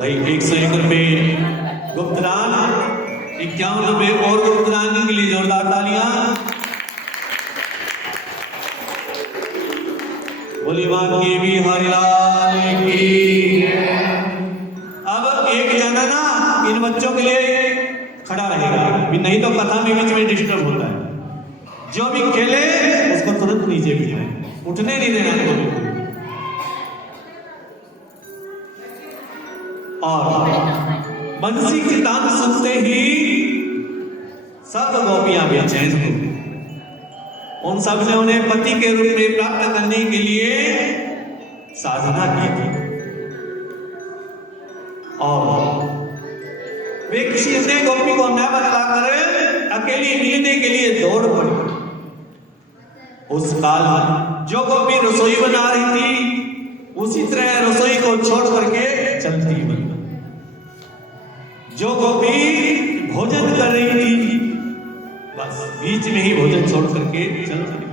भाई 101 रुपए गुप्तदान, 51 रुपए और गुप्तदान के लिए जोरदार तालियां। बोली बात की भी हरिलाल की। अब एक जना ना इन बच्चों के लिए खड़ा रहेगा, भी नहीं तो कथा में बीच में डिस्टर्ब होता है। जो भी खेले उसको तुरंत नीचे बिठाए, उठने नहीं देना को। और बंसी की तान सुनते ही सब गोपियां बेचैन हो। उन सब ने उन्हें पति के रूप में प्राप्त करने के लिए साधना की थी और वे किसी अन्य गोपी को न बतलाकर अकेली मिलने के लिए दौड़ पड़ी। उस काल में जो गोपी रसोई बना रही थी उसी तरह रसोई को छोड़ करके चलती बनी। जो गोपी भोजन कर रही थी बस बीच में ही भोजन छोड़ करके चल पड़ी।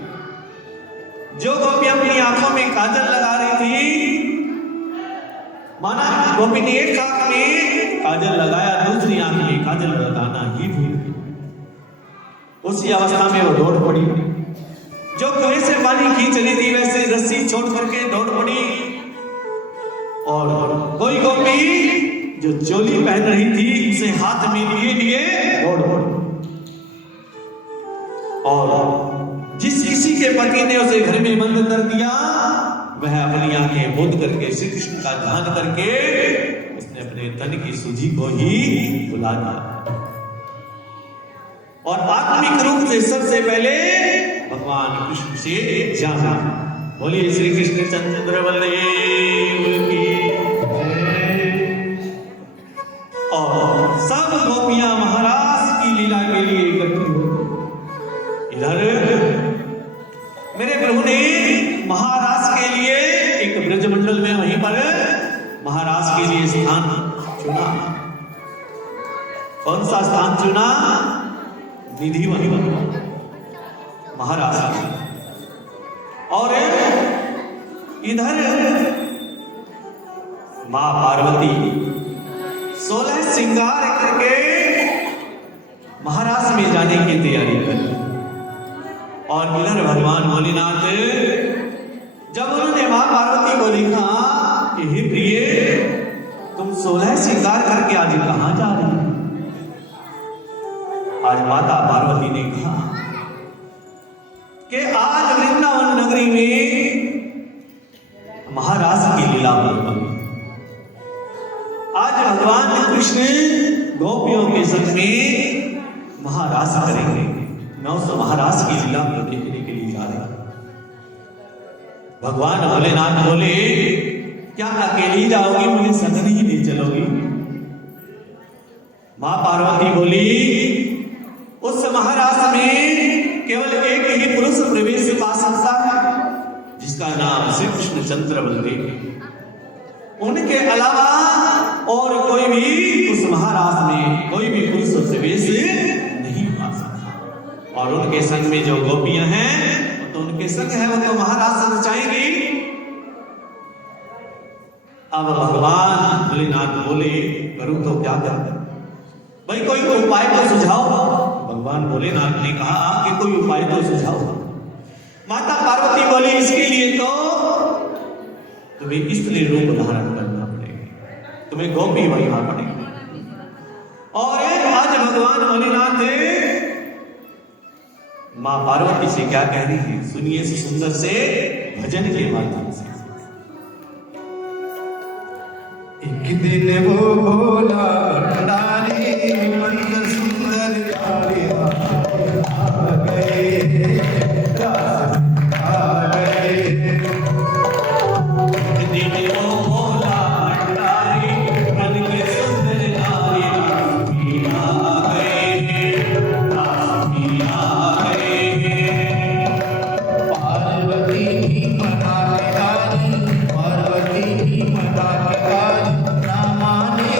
जो गोपी अपनी आंखों में काजल लगा रही थी, माना गोपी ने एक आंख में काजल लगाया, दूसरी आंख में काजल लगाना ही भूल गई। उसी अवस्था में वो दौड़ पड़ी। जो कुएं से पानी खींच रही थी वैसे रस्सी छोड़ करके दौड़ पड़ी। और कोई गोपी जो चोली पहन रही थी उसे हाथ में लिए लिए दौड़ पड़ी। और जिस किसी के पति ने उसे घर में बंद कर दिया वह अपनी आंखें बंद करके श्री कृष्ण का ध्यान करके उसने अपने तन की सूझी को ही बुला दिया और आत्मिक रूप से सबसे पहले भगवान कृष्ण से जाना। बोलिए श्री कृष्ण चंद्र बलदेव की जय। और सब गोपियां महाराज की लीला के लिए इकट्ठी हो। इधर मेरे प्रभु ने महाराज के लिए एक ब्रजमंडल में वहीं पर महाराज के लिए स्थान चुना। कौन सा स्थान चुना? निधिवन महाराज। और इधर मां पार्वती 16 श्रृंगार करके महाराज में जाने की तैयारी कर। और इधर भगवान भोलेनाथ जब उन्होंने मां पार्वती को देखा कि हे प्रिय तुम 16 श्रृंगार करके आज कहां जा रही हो? आज माता पार्वती ने कहा कि आज वृंदावन नगरी में महाराज की लीला हुई। आज भगवान कृष्ण गोपियों के संग में महाराज करेंगे। मैं उस महाराज की लीला को देखने के लिए जा रहा हूं। भगवान भोलेनाथ बोले क्या अकेली जाओगी, मुझे संग नहीं ले चलोगी? मां पार्वती बोली उस महाराज में केवल एक ही पुरुष प्रवेश पा सकता है जिसका नाम श्री कृष्ण चंद्र बलदेव। उनके अलावा और कोई भी उस महाराज में कोई भी पुरुष प्रवेश नहीं पा सकता। और उनके संग में जो गोपियां हैं तो उनके संग है, वो तो महाराज संग चाहेंगी। अब भगवान भोलेनाथ बोले करूं तो क्या करूं भाई, कोई तो उपाय तो सुझाओ। भगवान भोलेनाथ ने कहा कि कोई उपाय तो सुझाओ। माता पार्वती बोली इसके लिए तो तुम्हें स्त्री रूप धारण करना पड़ेगा, तुम्हें गोपी बनना पड़ेगा। और आज भगवान भोलेनाथ मां पार्वती से क्या कह रही है सुनिए सुंदर से भजन के माध्यम से। एक दिन वो भोला भंडारी मंदिर सुंदर प्यारे आ गए, आ गए। एक दिन वो भोला भंडारी मंदिर सुंदर प्यारे आ गए, आ गए। पार्वती की मनाकारी, पार्वती की मनाकारी, ना माने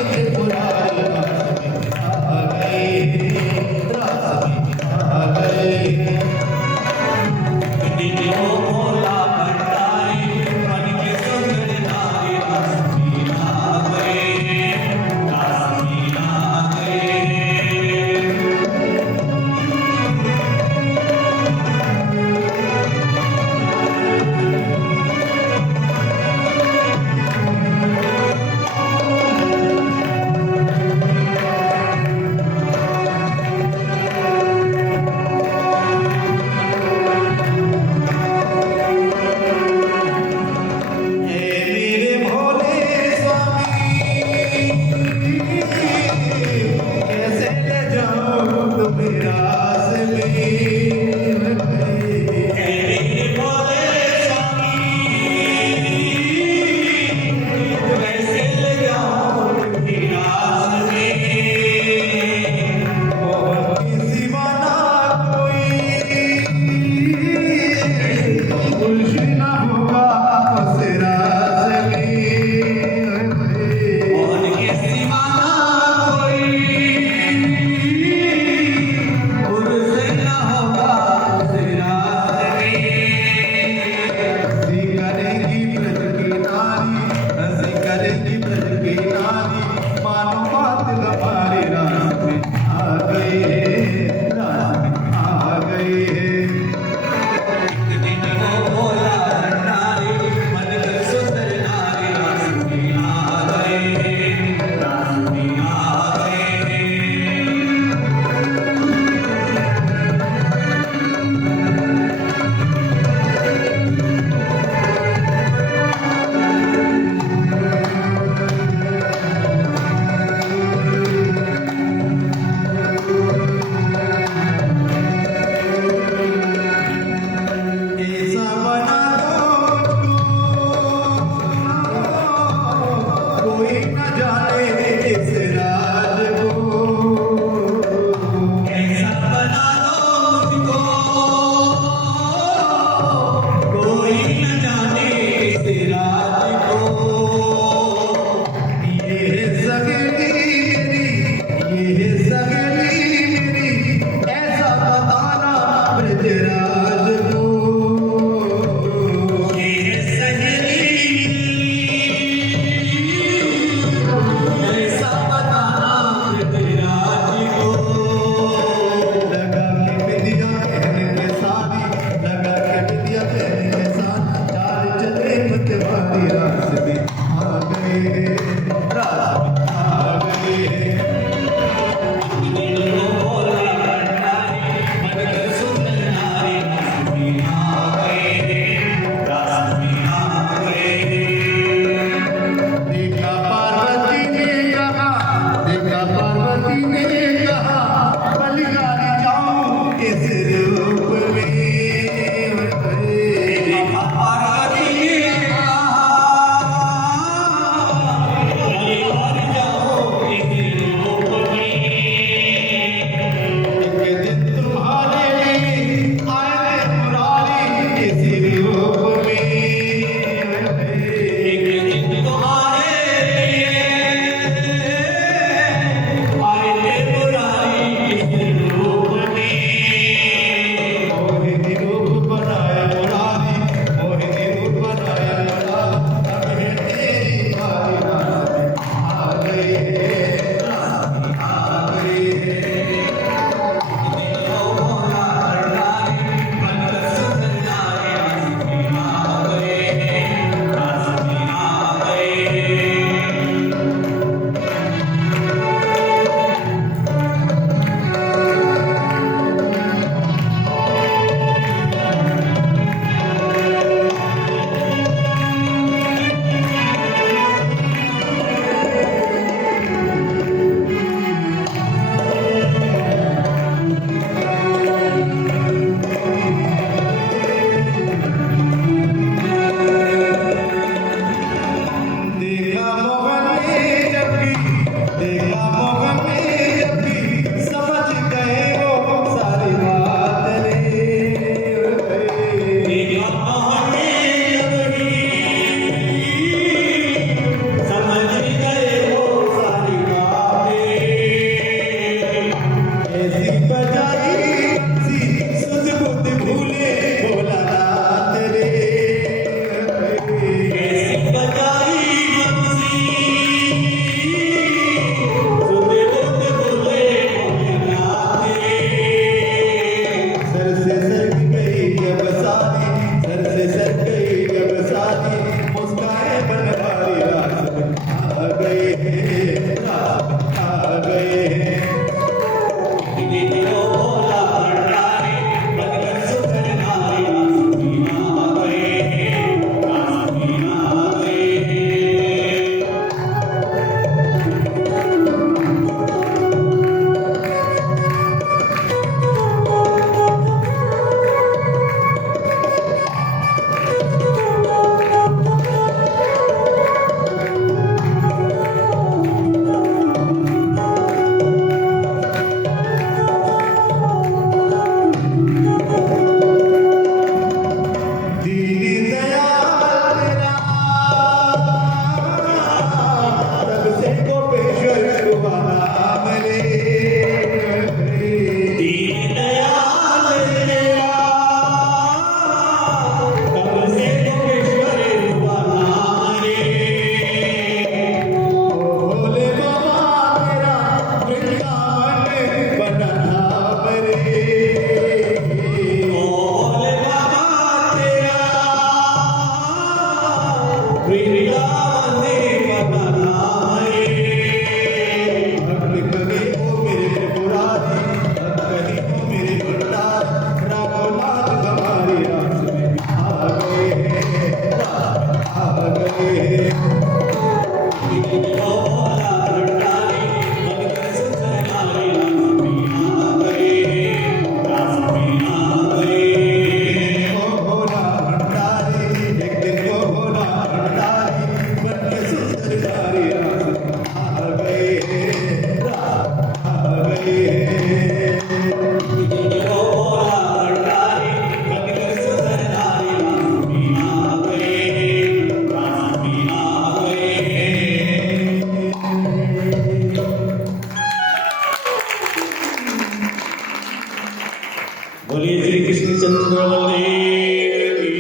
बोलिए श्री कृष्ण चंद्र बलदेव की।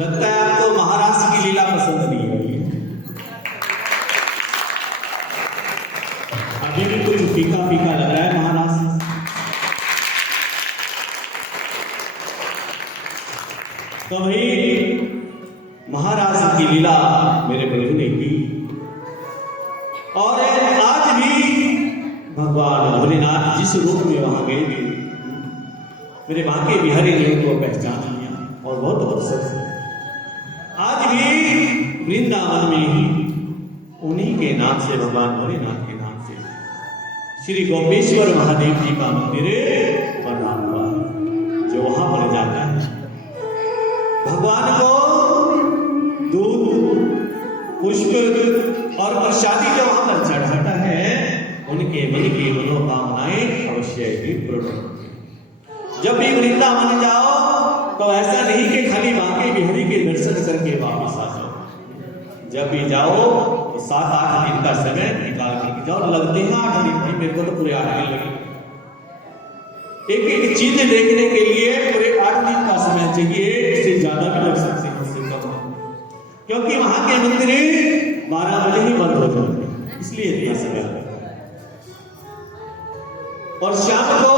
लगता है आपको महाराष्ट्र की लीला पसंद नहीं है। अभी भी कुछ फीका फीका लग रहा है महाराष्ट्र। तो भाई महाराष्ट्र की लीला मेरे प्रभु ने की और आज भी भगवान भोलेनाथ जिस रूप में वहां गए थे मेरे बांके बिहारी ने उनको पहचान लिया और बहुत अवसर से आज भी वृंदावन में ही उन्हीं के नाम से भगवान भोलेनाथ के नाम से श्री गोपेश्वर महादेव जी का मंदिर बना हुआ है जो वहां पर जाता है भगवान को दूध पुष्प और प्रसादी जो वहां पर चढ़ाता है उनके मन की मनोकामनाएं अवश्य ही पूर्ण होती हैं। जब भी वृंदावन जाओ तो ऐसा नहीं कि खाली बांके बिहारी के दर्शन करके वापस आ जाओ। जब भी जाओ तो 7-8 दिन का समय निकाल के जाओ। लगते हैं 8 दिन भाई, मेरे को तो पूरे 8 दिन लगे। एक एक चीज देखने के लिए पूरे 8 दिन का समय चाहिए, इससे ज्यादा भी लग सकते हैं, उससे कम, क्योंकि वहां के मंदिर 12 बजे ही बंद हो जाते हैं, इसलिए इतना समय लगता है। और शाम को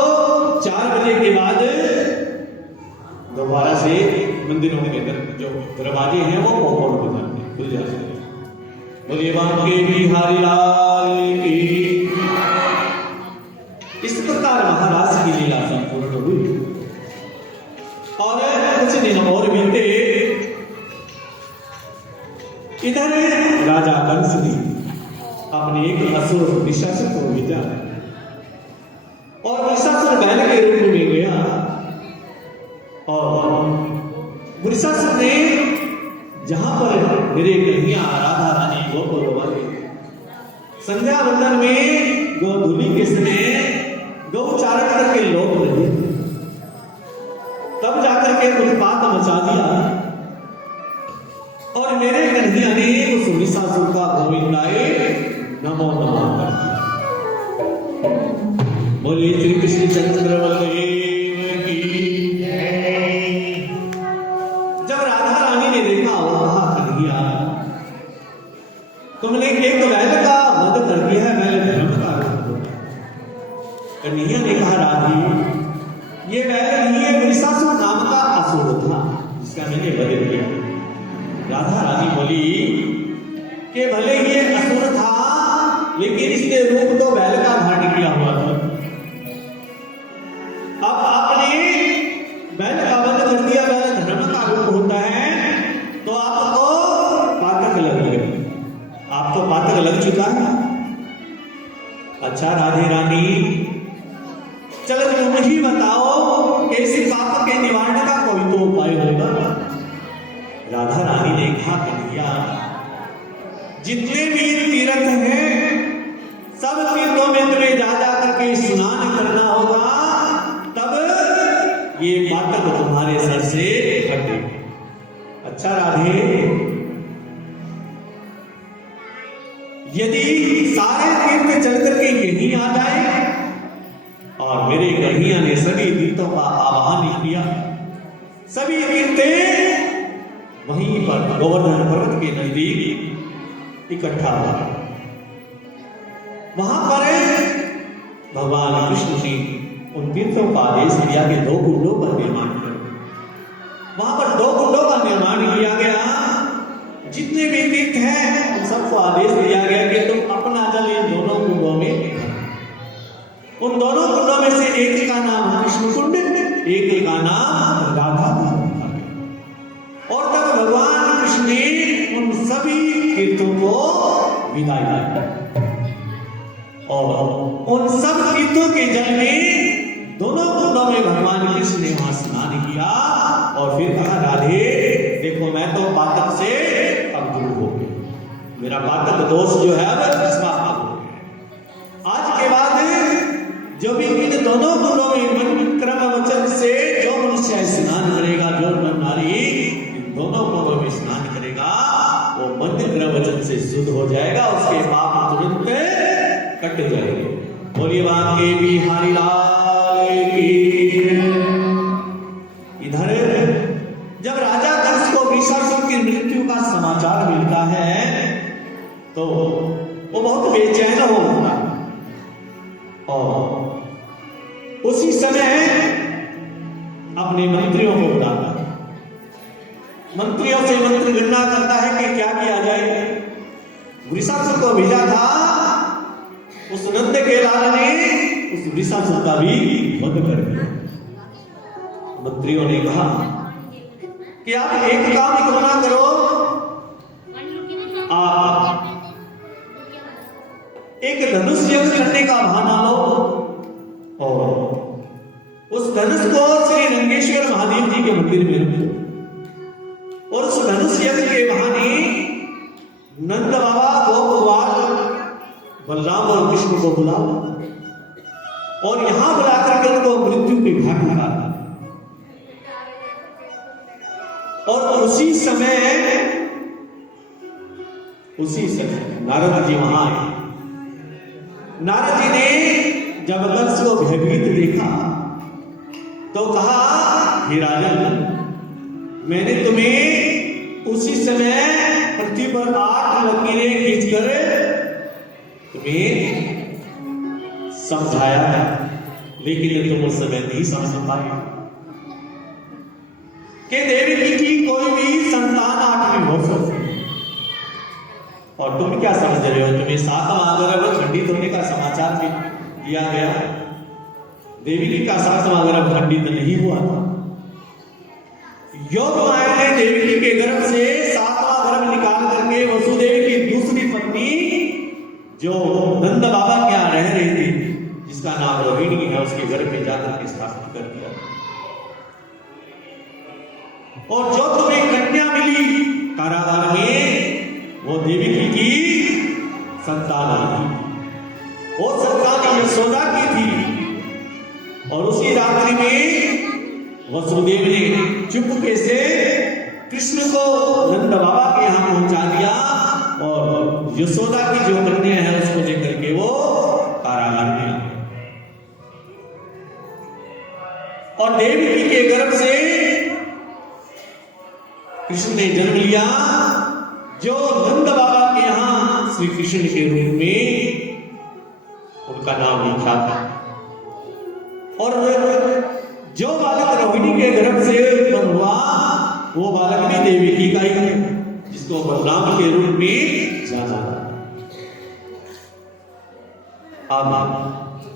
4 बजे के बाद दोबारा से मंदिरों के जो दरवाजे हैं वो ओपन हो जाते हैं, खुल जाते हैं। बोलिए बांके बिहारी लाल की। इस प्रकार महाराज की लीला संपूर्ण हुई और कुछ दिन और बीते। इधर राजा कंस ने अपने एक असुर निशाचर को भेजा और निशाचर बैल के रूप में गया और निशाचर ने जहां पर मेरे कन्हैया राधा रानी गोकुल संध्या वंदन में गोधूली के समय गौचारण करके लोग रहे, तब जाकर के उत्पात मचा दिया और मेरे कन्हैया ने उस निशाचर का गोविंदाए नमो नमः कर दिया। बोलिए श्री कृष्ण चंद्र बलदेव की जय। जब राधा रानी ने देखा वो कहा कन्हैया तुमने एक बैल का वध कर दिया है, बैल धर्म का वध। कन्हैया ने कहा राधी ये बैल नहीं है, वृषासुर नाम का असुर था जिसका मैंने वध किया। राधा रानी बोली कि भले ये असुर था लेकिन इसने रूप तो बैल का धारण किया हुआ था। अब आपने बैल का वध कर दिया, बैल धर्म का रूप होता है, तो आपको पातक लग गया, आपको पातक लग चुका है। अच्छा राधे रानी चलो तुम ही बताओ कैसे पाप के निवारण का कोई तो उपाय होगा। राधा रानी ने कहा कन्हैया जितने भी तीर्थ हैं सब तीर्थों में तुम्हें जा जा करके स्नान करना होगा, तब ये पातक तुम्हारे सर से हटे। अच्छा राधे यदि सारे तीर्थ चल करके यहीं आ जाए और मेरे कन्हैया ने सभी तीर्थों का आवाहन किया, सभी तीर्थ वहीं पर गोवर्धन पर्वत के नजदीक इकट्ठा हुआ। वहां पर भगवान कृष्ण ने उन तीर्थों का आदेश दिया कि 2 कुंडों का निर्माण करो। वहां पर 2 कुंडों का निर्माण किया गया। जितने भी तीर्थ हैं उन सबको आदेश दिया गया कि तुम अपना जल इन दोनों कुंडों में, उन दोनों कुंडों में से एक का नाम कृष्ण कुंड, एक का नाम राधा कुंड। और तब भगवान कृष्ण ने उन सभी तीर्थों को विदाई दी और उन सब तीर्थों के जल में दोनों कुंडों में भगवान कृष्ण ने वहां स्नान किया और फिर कहा राधे देखो मैं तो पातक से अब दूर हो गया, मेरा पातक दोष जो है वह समाप्त हो गया। आज के बाद जो भी इन दोनों कुंडों में मन क्रम वचन से जो मनुष्य स्नान करेगा, जो नर नारी इन दोनों कुंडों में स्नान करेगा वो मंत्र क्रम वचन से शुद्ध हो जाएगा, उसके पाप तुरंत कट जाएंगे। बोलिए बांके बिहारी लाल की। बेचैन हो उठता। और उसी समय अपने मंत्रियों को बुलाता, मंत्रियों से मंत्र गणना करता है कि क्या किया जाए। वृषासुर को भेजा था, उस नंद के लाल ने उस वृषासुर का भी वध कर दिया। मंत्रियों ने कहा कि आप एक काम क्यों ना करो, आप एक धनुष यज्ञ करने का बहाना लो और उस धनुष को श्री रंगेश्वर महादेव जी के मंदिर में रखो और उस धनुष यज्ञ के बहाने नंद बाबा, गोपवाल, बलराम और कृष्ण को बुलाओ और यहां बुलाकर के उनको मृत्यु की घाट लगा। और उसी समय नारद जी वहां आए। नारद जी ने जब कंस को भयभीत देखा तो कहा, हे राजन, मैंने तुम्हें उसी समय पृथ्वी पर 8 लकीरें खींचकर तुम्हें समझाया था, लेकिन तुम उस समय नहीं समझ पाए कि देवी की कोई भी संतान 8वीं हो सकती। और तुम क्या समझ रहे हो, तुम्हें 7वां गर्भ खंडित होने का समाचार भी दिया गया। देवी का 7वां गर्भ खंडित नहीं हुआ था। योग माया ने देवी के गर्भ से 7वां गर्भ निकाल करके वसुदेव की दूसरी पत्नी जो नंद बाबा के यहाँ रह रही थी, जिसका नाम रोहिणी है, उसके गर्भ में जाकर के स्थापित कर दिया। और जो तुम्हें कन्या मिली कारागार में, वो देवी की संतान थी। वो संतान यशोदा की थी। और उसी रात्रि में वसुदेव ने चुपके से कृष्ण को नंद बाबा के यहाँ पहुंचा दिया और यशोदा की जो कन्या है उसको लेकर के वो कारागार में आ गए। और देवी के गर्भ से कृष्ण ने जन्म लिया, जो नंद बाबा के यहां श्री कृष्ण के रूप में उनका नाम लिखा था। और जो बालक रोहिणी के गर्भ से उत्पन्न हुआ, वो बालक भी देवी का ही है, जिसको बलराम के रूप में जाना था। अब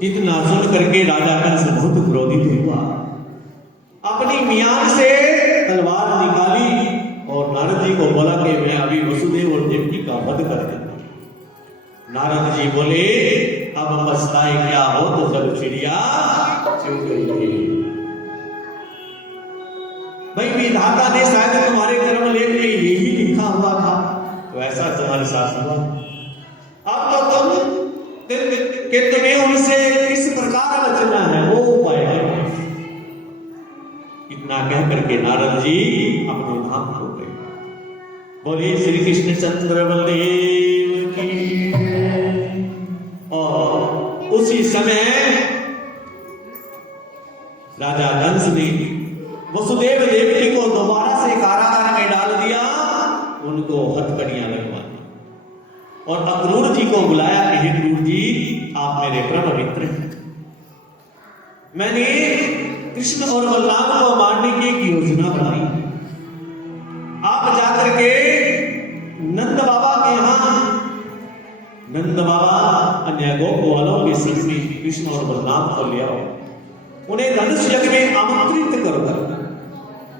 इतना सुन करके राजा कंस बहुत क्रोधित हुआ, अपनी मियान से तलवार निकाली और नारद जी को बोला कि मैं अभी वसुदेव और देवकी का वध कर देता हूं। नारद जी बोले, अब पछताए क्या हो तो जब चिड़िया चुग गई। भाई विधाता ने शायद तुम्हारे कर्म लेख में यही लिखा हुआ था, तो ऐसा तुम्हारे साथ हुआ। अब तो तुम्हें उनसे किस प्रकार बचना है वो उपाय है। इतना कह करके नारद जी अपने धाम हो गए। बोले श्री कृष्ण चंद्र बलदेव की। और उसी समय राजा कंस ने वसुदेव देवकी को दोबारा से कारागार में डाल दिया, उनको हथकड़ियां लगवा दी और अक्रूर जी को बुलाया कि हे अक्रूर जी, आप मेरे परम मित्र हैं, मैंने कृष्ण और बलराम को मारने की एक योजना बनाई। आप जाकर के नंद बाबा के यहां, नंद बाबा अन्य गोपवालों के संग में कृष्ण और बलराम को ले आओ, उन्हें धनुष यज्ञ में आमंत्रित करो।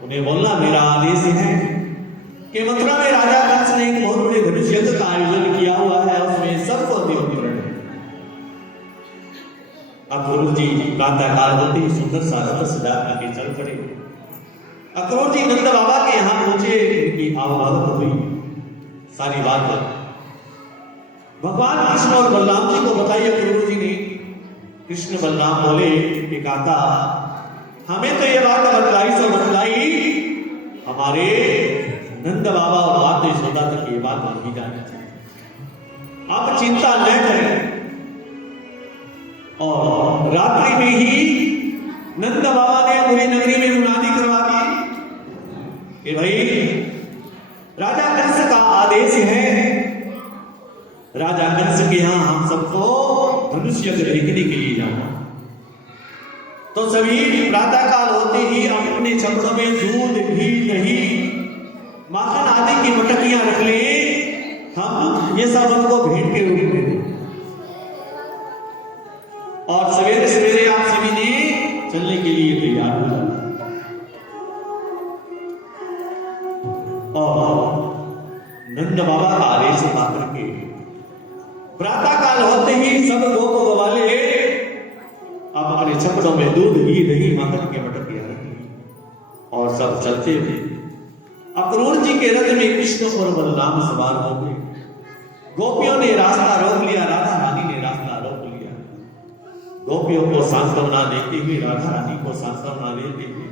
उन्हें बोलना मेरा आदेश है कि मथुरा में राजा कंस ने एक बहुत बड़े धनुष यज्ञ का आयोजन किया हुआ है, उसमें सबको निमंत्रण है। अक्रूर जी प्रातः काल होते ही सुंदर सा रथ सजा करके चल पड़े। अक्रूर जी नंद बाबा के यहाँ पहुंचे, उनकी आवभगत हुई, सारी बात भगवान कृष्ण और बलराम जी को बताई। अक्रूर जी ने कृष्ण बलराम बोले कि काका, हमें तो ये बात बतलाई सो बतलाई, हमारे नंद बाबा और माता यशोदा तक ये बात नहीं जानी चाहिए। आप चिंता न करें। और रात्रि में ही नंद बाबा ने पूरी नगरी में मुनादी करवा दी कि भाई राजा कंस का आदेश है, राजा कंस के यहां हम मनुष्य से देखने के लिए जाऊंगा। तो सभी प्रातः काल होते ही अपने छप्परों में दूध, घी, दही, माखन आदि की मटकियां रख ले, हम ये सब उनको भेंट के रूप में दें। और सवेरे सवेरे आप सभी ने चलने के लिए तैयार हो जाना। और नंद बाबा का आदेश पाकर के प्रातः काल होते ही सब गोप गवाले अब अपने छपड़ों में दूध, घी, दही, माखन के मटकियां रखी और सब चलते थे। अक्रूर जी के रथ में कृष्ण और बलराम सवार हो गए। गोपियों ने रास्ता रोक लिया, राधा रानी ने रास्ता रोक लिया। गोपियों को सांत्वना देते हुए, राधा रानी को सांत्वना देते हुए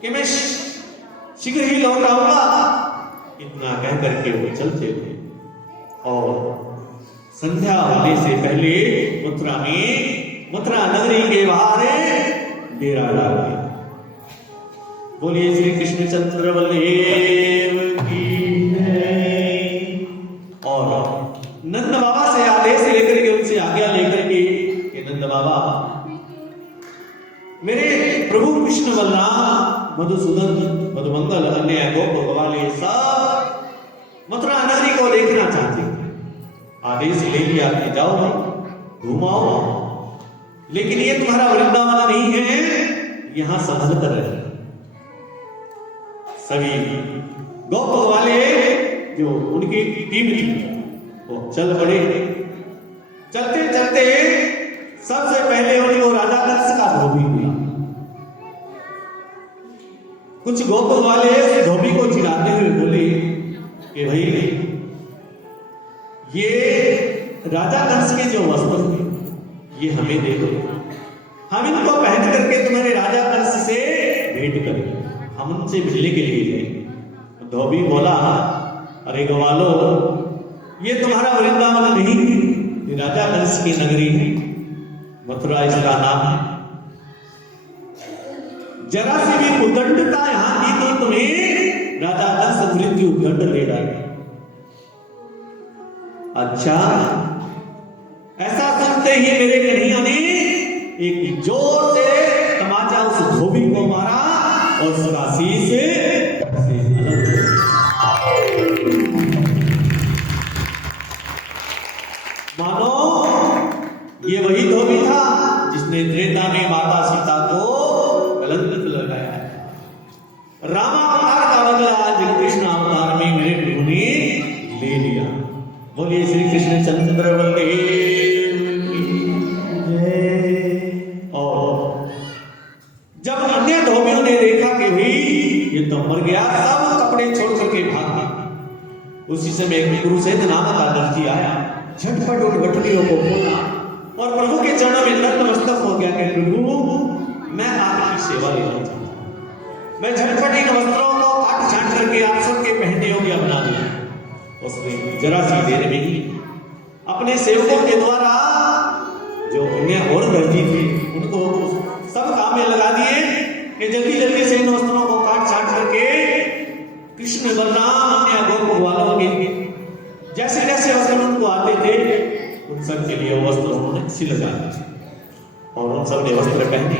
कि मैं शीघ्र ही लौट आऊंगा, इतना कह करके वो चलते थे। और संध्या होने से पहले मथुरा नगरी के बाहर डेरा डाल दिया। बोलिए श्री कृष्ण चंद्र बलदेव की जय। और नंद बाबा से आदेश लेकर के, उनसे आज्ञा लेकर के कि नंद बाबा, मेरे प्रभु कृष्ण बलराम, मधुसूदन, मधुमंगल, अन्य गोप गवाले सब मथुरा नगरी को देखना चाहते हैं। आदेश ले लिया कि जाओ घुमाओ, लेकिन ये तुम्हारा वृंदावन नहीं है, यहां संभल कर रहे। सभी गोप वाले जो उनकी टीम थी वो चल पड़े। चलते चलते सबसे पहले उनको राजा कंस का धोबी मिला। कुछ गोप वाले उस धोबी को चिढ़ाते हुए बोले कि भाई, ये राजा कंस के जो वस्त्र थे ये हमें दे दो, हम इनको पहन करके तुम्हारे राजा कंस से भेंट करें, हम उनसे मिलने के लिए जाएंगे। धोबी बोला, अरे गवालो, ये तुम्हारा वृंदावन नहीं, ये राजा कंस की नगरी है, मथुरा इसका नाम है। जरा सी भी उदंडता यहां की तो तुम्हें राजा कंस मृत्यु दंड दे डाले। अच्छा, ऐसा सुनते ही मेरे कन्हैया ने एक जोर से तमाचा उस धोबी को मारा और उसका शीश से अलग। मानो ये वही धोबी था जिसने त्रेता में माता सीता को कलंकित लगाया। रामावतार का बदला आज कृष्ण अवतार में मेरे प्रभु ने ले लिया। बोलिए श्री कृष्ण चंद्र बलदेव की जय। और जब अन्य धोबियों ने देखा कि भाई ये तो मर गया, सब कपड़े छोड़ करके भाग गए। उसी समय एक कुरुसेन नामक आदर्शी आया, झटपट उन गठरियों को खोला और प्रभु के चरणों में नतमस्तक हो गया कि प्रभु, मैं आपकी सेवा लेना चाहता हूं। मैं झटपट इन वस्त्रों को काट छांट करके आप सबके पहनने योग्य बना दूं। उसने जरा सी देर में ही अपने सेवकों के द्वारा जो अन्य और दर्जी थे उनको सब काम में लगा दिए कि जल्दी जल्दी से इन वस्त्रों को काट छाट करके कृष्ण बलराम अन्य गोप वालों के जैसे जैसे वस्त्र उनको आते थे उन सब के लिए वस्त्र उन्होंने सिल लगाए और उन सब ने वस्त्र पहने।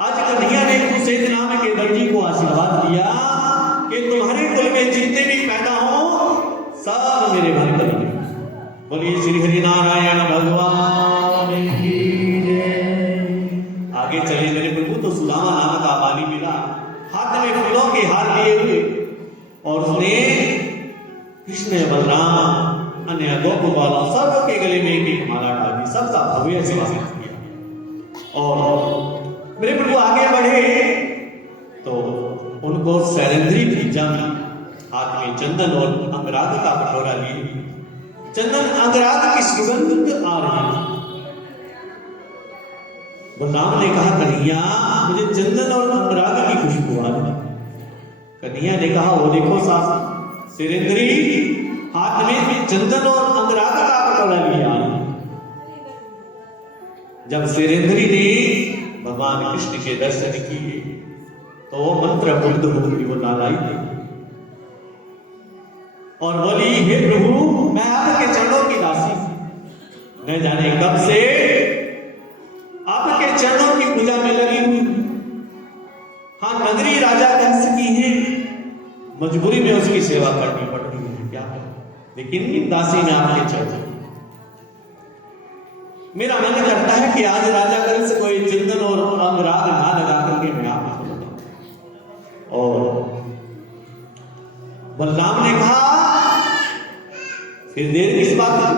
आज कन्हैया ने कुरुसेन नाम के दर्जी को आशीर्वाद दिया कि तुम्हारे कुल में जितने भी पैदा हो सब मेरे भक्त बने। बोलिए श्री हरि नारायण भगवान की जय। आगे चले मेरे प्रभु तो सुदामा नाम का बाली मिला, हाथ में फूलों के हार लिए हुए, और उसने कृष्ण बलराम अन्य गोप वालों सब के गले में एक एक माला डाल दी, सबका भव्य स्वागत किया। और मेरे प्रभु आगे बढ़े तो उनको सैरेंद्री भेजा मिला, हाथ में चंदन और अंगराग का कटोरा लिए। चंदन अंगराग की सुगंध आ रही थी। बलराम ने कहा, कन्हैया मुझे चंदन और अंगराग की खुशबू आ रही। कन्हैया ने कहा, वो देखो साहब, सैरेंद्री हाथ में चंदन और अंगराग का कटोरा लिया। जब सैरेंद्री ने भगवान कृष्ण के दर्शन किए तो वो मंत्र मुग्ध होकर वो नालाई थी और बोली, हे प्रभु, मैं आपके चरणों की दासी, न जाने कब से आपके चरणों की पूजा में लगी हुई। हाँ, नगरी राजा कंस की है, मजबूरी में उसकी सेवा करनी पड़ रही है, क्या है, लेकिन दासी में आपके चरण। मेरा मन करता है कि आज राजा कंस कोई चंदन और अंगराग ना लगा करके मैं आपको बताऊं। और बलराम ने कहा फिर देर किस बात की,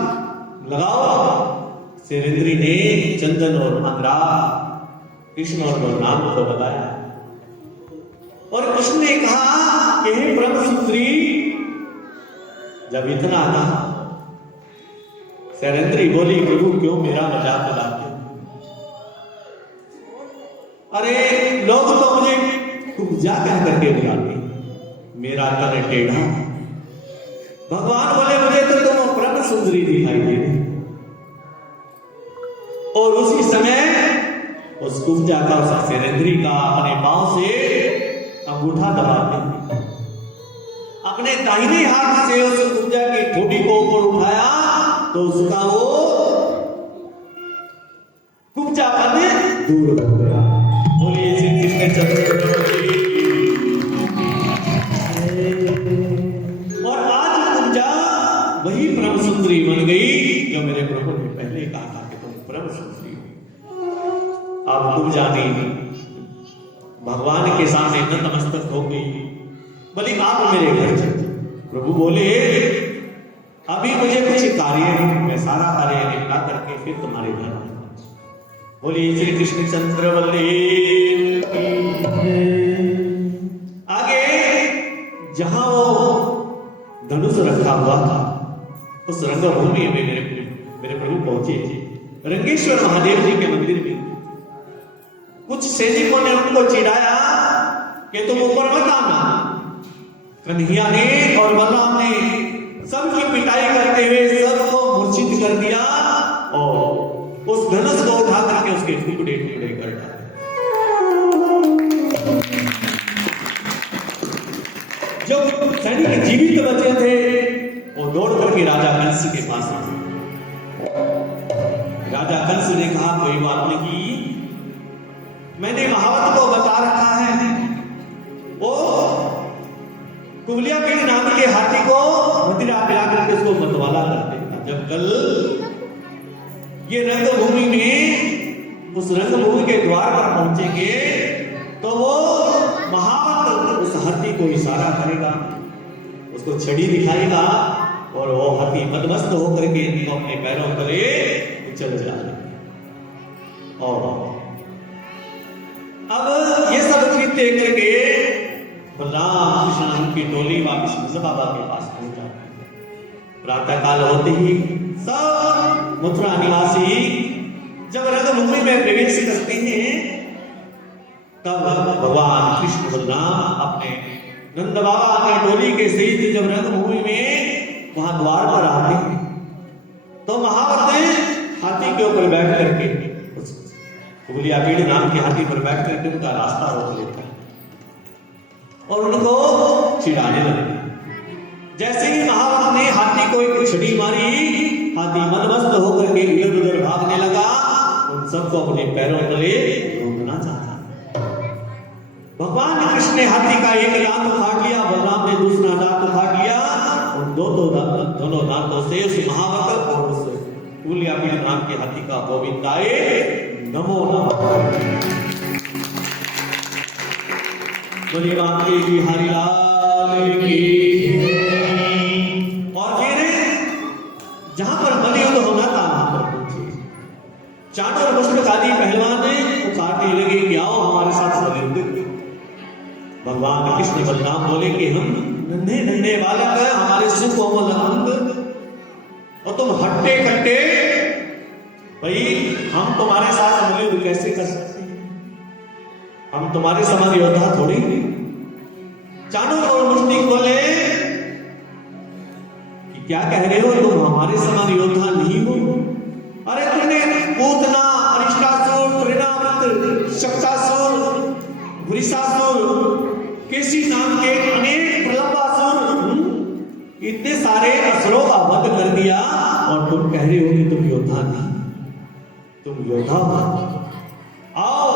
लगाओ। शेरेंद्री ने चंदन और अंगराग कृष्ण और बलराम को बताया और कृष्ण ने कहा कि हे प्रभु सुंदरी, जब इतना था शेरेंद्री बोली, प्रभु क्यों मेरा मजाक उड़ाते हो? अरे लोग तो मुझे कुब्जा कह करके बुलाते, मेरा तन टेढ़ा। भगवान बोले मुझे तो तुम प्रभु सुंदरी दिखाई दे रही। और उसी समय उस कुब्जा का, उस शेरेंद्री का अपने पांव से अंगूठा दबाते, अपने दाहिने हाथ से उस कुब्जा की ठोड़ी को ऊपर उठाया तो उसका वो कुब्जापन दूर हो गया। बोलिए श्री कृष्ण चंद्र। और आज कुब्जा वही परम सुंदरी बन गई जो मेरे प्रभु ने पहले कहा था कि तुम परम सुंदरी हो। अब कुब्जा ने भगवान के सामने नतमस्तक हो गई, बोली आप मेरे घर चले। प्रभु बोले अभी मुझे कुछ कार्य है, मैं सारा कार्य निपटा करके फिर तुम्हारे घर आऊंगा। बोलिए श्री कृष्ण चंद्र बलदेव की। आगे जहां वो धनुष रखा हुआ था उस रंगभूमि में मेरे प्रभु पहुंचे। रंगेश्वर महादेव जी के मंदिर में कुछ सैनिकों ने उनको चिढ़ाया कि तुम ऊपर मत आना। कन्हैया ने और बलराम ने सबकी पिटाई करते हुए सबको मूर्छित कर दिया और उस धनुष को उठा करके उसके टुकड़े टुकड़े कर डाले। जो सैनिक जीवित बचे थे वो दौड़ करके राजा कंस के पास आए। राजा कंस ने कहा कोई बात नहीं, मैंने महावत को बता रखा है, वो कुबलिया पीढ़ नाम के हाथी को मदिरा पिला करके उसको मतवाला कर देगा। जब कल ये रंगभूमि में उस रंगभूमि के द्वार पर पहुंचेंगे तो वो महावत उस हाथी को इशारा करेगा, उसको छड़ी दिखाएगा और वो हाथी मदमस्त होकर के अपने पैरों तले चल जाएगा। और अब ये सब कृत्य करके बलराम कृष्ण की टोली वापिस मुझे बाबा के पास पहुंच जाती। प्रातः काल होते ही सब मथुरा निवासी जब रंगभूमि में प्रवेश करते हैं तब भगवान कृष्ण बलराम अपने नंद बाबा की टोली के सहित जब रंगभूमि में वहां द्वार पर आते हैं तो महावत हाथी के ऊपर बैठ करके कुबलिया पीढ़ नाम के हाथी पर बैठ करके उनका रास्ता रोक लेता है और उनको चिढ़ाने लगे। जैसे ही महावत ने हाथी को एक छड़ी मारी, हाथी मदमस्त होकर के इधर उधर भागने लगा, उन सबको अपने पैरों तले रोकना चाहता। भगवान कृष्ण ने हाथी का एक दांत उखाड़ लिया, बलराम ने दूसरा दांत उखाड़ लिया और दोनों दांतों से उस महावत और उस कुबलिया पीढ़ नाम के हाथी का गोविंदाए नमो नमः। बोलिए बांके बिहारी लाल की। और फिर जहां पर बलियुद्ध होना था वहां पर पहुंचे। चांद और मुश्किल आदि पहलवान पुकारने लगे कि आओ हमारे साथ बलियुद्ध। भगवान कृष्ण बलराम बोले कि हम नन्हे नन्हे बालक हैं, हमारे सुकोमल अंग और तुम हट्टे कट्टे, भाई हम तुम्हारे साथ बलियुद्ध कैसे कर सकते हैं, हम तुम्हारे समान योद्धा थोड़ी। चाणूर और मुश्तिक बोले कि क्या कह रहे हो, तुम हमारे समान योद्धा नहीं हो। अरे तुमने पूतना, अरिष्टासुर, त्रिनावृत, शक्तासुर, वृषासुर, केसी नाम के अनेक प्रलंबासुर, इतने सारे असुरों का वध कर दिया। और तुम कह रहे हो कि तुम योद्धा नहीं, तुम योद्धा हो, आओ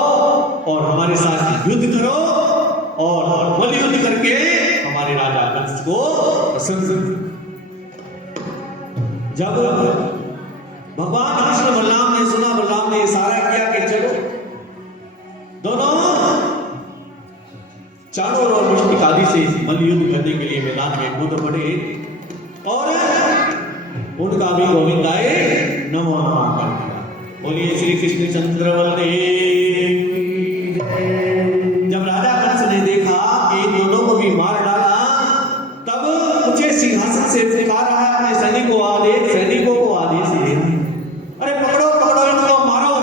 और हमारे साथ युद्ध करो और बल युद्ध करके हमारे राजा कंस को प्रसन्न करो। जब भगवान कृष्ण बलराम ने सुना, बलराम ने इशारा किया कि चलो, दोनों चारों ओर मुष्टिक आदि से मल्ल युद्ध करने के लिए मैदान में कूद पड़े और उनका भी गोविंद आए नमो नमः कर दिया। बोलिए श्री कृष्ण चंद्र बलदेव। जब राजा कंस ने देखा कि इन दोनों को भी मार डाला, तब ऊंचे सिंहासन से पुकारा है, अपने सैनिकों को आदेश दिया, अरे पकड़ो पकड़ो इनको, मारो,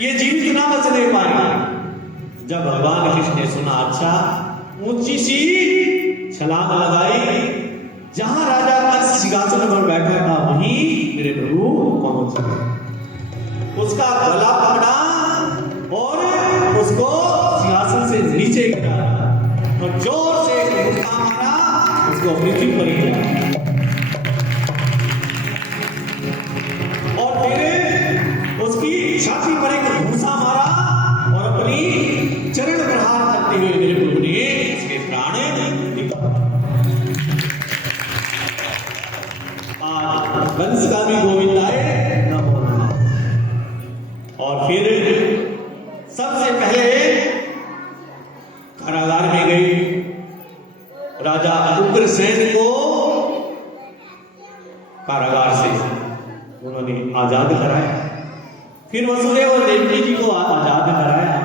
ये जीवित ना बचने पाएंगे। जब भगवान कृष्ण ने सुना, अच्छा, ऊंची सी छलांग लगाई, जहां राजा कंस सिंहासन पर बैठा था वहीं मेरे प्रभु पहुंच गए, उसका गला पकड़ा और उसको सिंहासन से नीचे गिरा और जोर से मुक्का मारा, उसको पृथ्वी पर गिरा और फिर उसकी छाती पर एक घूंसा मारा और अपनी चरण प्रहार करते हुए मेरे प्रभु ने उसके प्राण निकाले। वंश का भी गोविंद आए नमो नमः। और फिर सबसे पहले कारागार में गई, राजा उग्रसेन को कारागार से उन्होंने आजाद कराया। फिर वसुदेव और देवकी जी को आजाद कराया।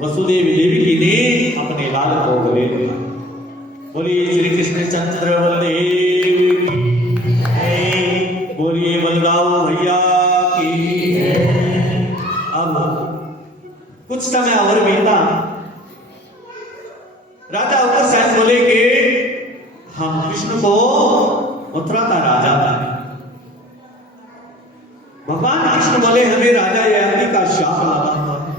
वसुदेव देवकी ने अपने लाल को गले लिया। बोलिए श्री कृष्ण चंद्र बलदेव की, बोलिए बलदाऊ भैया की। अब कुछ समय और बीता, राजा उग्रसेन बोले कि हम कृष्ण को मथुरा का राजा था। भगवान कृष्ण बोले हमें राजा ययाति का शाप लगा हुआ है,